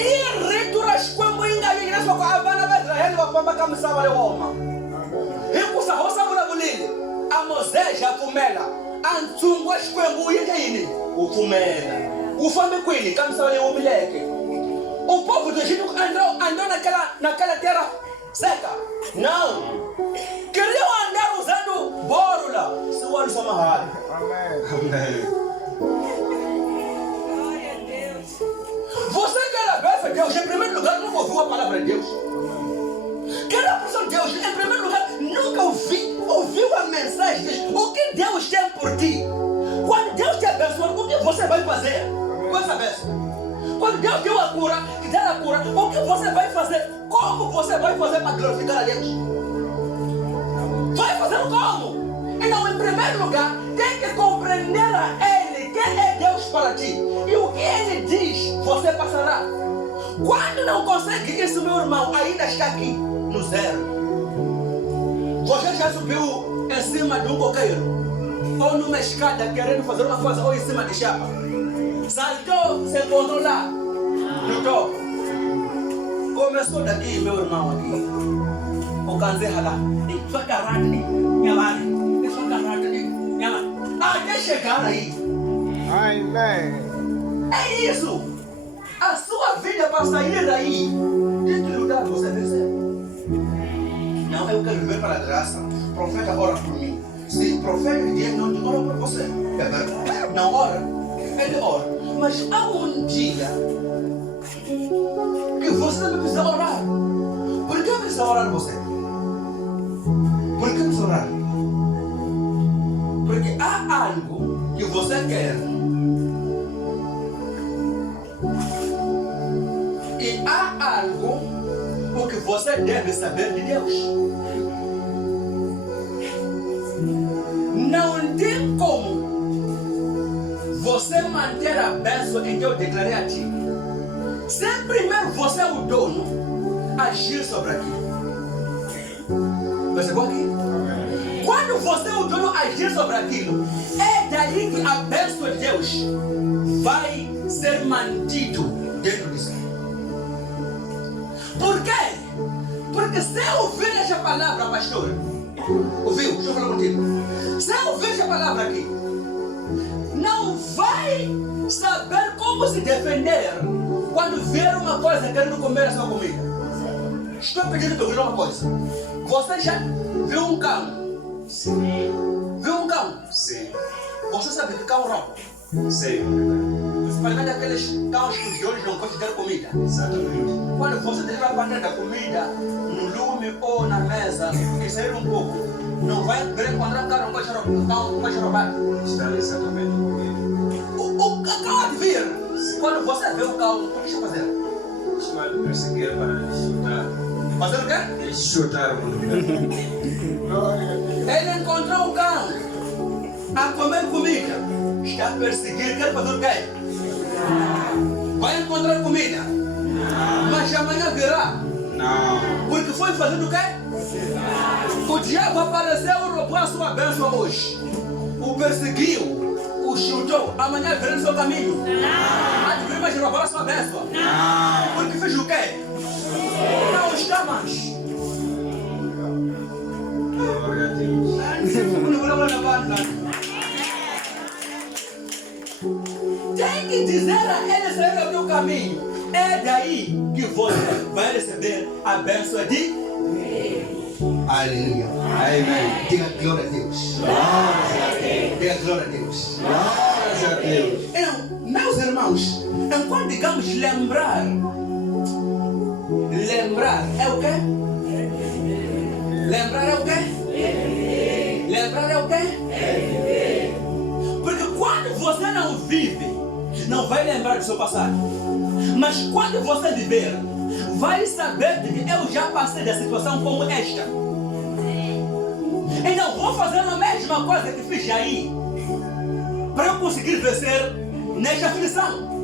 rito ra xikwembu yi nga yini leswaku a vana va Israyeli va famba ka misava leyi woma. Hikusa hosa vulavulile a Mozeja pfumela a ntshungu wa xikwembu wu yendle yini wu pfumela wu fambe kwini ka misava leyi womileke. O povo do Egito andou naquela terra seca. Não. Queriam andar usando bórula. Se o ano só amarrado. Amém. Você quer a bênção de Deus, em primeiro lugar, nunca ouviu a palavra de Deus. Quer a porção de Deus, em primeiro lugar, nunca ouviu a mensagem de Deus. O que Deus tem por ti? Quando Deus te abençoa, o que você vai fazer com essa bênção? Quando Deus deu a cura, te der a cura, o que você vai fazer? Como você vai fazer para glorificar a Deus? Vai fazer como? Então, em primeiro lugar, tem que compreender a Ele quem é Deus para ti. E o que Ele diz, você passará. Quando não consegue isso, meu irmão, ainda está aqui, no zero. Você já subiu em cima de um coqueiro? Ou numa escada querendo fazer uma coisa, ou em cima de chapa? Saltou, se encontrou lá, no topo. Começou daqui, meu irmão, aqui. O canzeira lá. Até chegar aí. Amém. É isso. A sua vida para sair daí. De que lugar você vencer? Não, eu quero viver para a graça. O profeta ora por mim. Se o profeta de Deus não te ora por você, é verdade. Não ora. Ele ora. Mas há um dia que você também precisa orar. Por que precisa orar você? Por que precisa orar? Porque há algo que você quer. E há algo o que você deve saber de Deus. Não tem como você manter a bênção em que eu declarei a ti. Se primeiro você é o dono, agir sobre aquilo. Percebeu aqui? Quando você é o dono, agir sobre aquilo, é daí que a bênção de Deus vai ser mantido dentro de si. Por quê? Porque se eu ouvir essa palavra, pastor, ouviu? Deixa eu falar contigo. Se eu ouvir essa palavra aqui, não vai saber como se defender quando vier uma coisa querendo comer a sua comida. Estou pedindo para ouvir uma coisa. Você já viu um cão? Sim. Viu um cão? Sim. Você sabe que cão rouba? Sei. Principalmente aqueles cães que os olhos não gostam de ter comida. Exatamente. Quando você deixar a parte da comida no lume ou na mesa e sair um pouco, não vai querer encontrar um cão que vai roubar. Está exatamente comigo. O cão há de vir. Quando você vê o cão, o que está fazendo? Chamado perseguir para chutar. Fazer o quê? Chutar. Ele encontrou um cão a comer comida. Está a perseguir, quer fazer o quê? Vai encontrar comida. Mas amanhã virá. Não. Porque foi fazendo o quê? O diabo apareceu e roubou a sua bênção hoje. O perseguiu, o chutou. Amanhã virá no seu caminho. Há de vir mais roubar a sua bênção. Porque fez o quê? Não está mais. Glória a Deus. Tem que dizer a ele sair do teu caminho. É daí que você vai receber a bênção de Deus. Aleluia. Amém. Diga glória a Deus. Diga glória a Deus. Glórias a Deus. Então, meus irmãos, enquanto digamos lembrar é o quê? Lembrar é o quê? Lembrar é o quê? Porque quando você não vive, não vai lembrar do seu passado. Mas quando você viver, vai saber de que eu já passei da situação como esta. Então vou fazer a mesma coisa que fiz aí para eu conseguir vencer nesta aflição.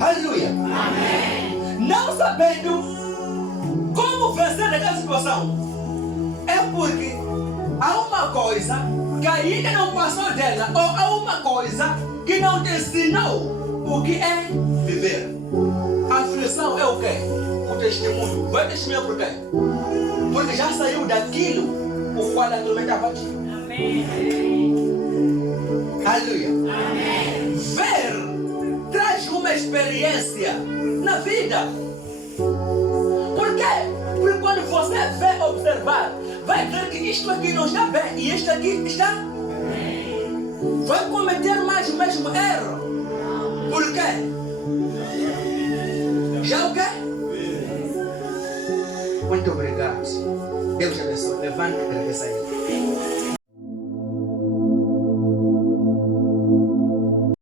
Aleluia. Amém. Não sabendo como vencer naquela situação, é porque há uma coisa que ainda não passou dela, ou há uma coisa que não te ensinou o que é viver. A aflição é o quê? O testemunho. Vai testemunhar por quê? Porque já saiu daquilo o qual atormentava ti. Amém. Aleluia. Amém. Ver traz uma experiência na vida. Por quê? Porque quando você vê observar, vai ver que isto aqui não está bem e isto aqui está. Vai cometer mais o mesmo erro. Por quê? Já o quê? Muito obrigado. Deus abençoe. Levante a cabeça aí.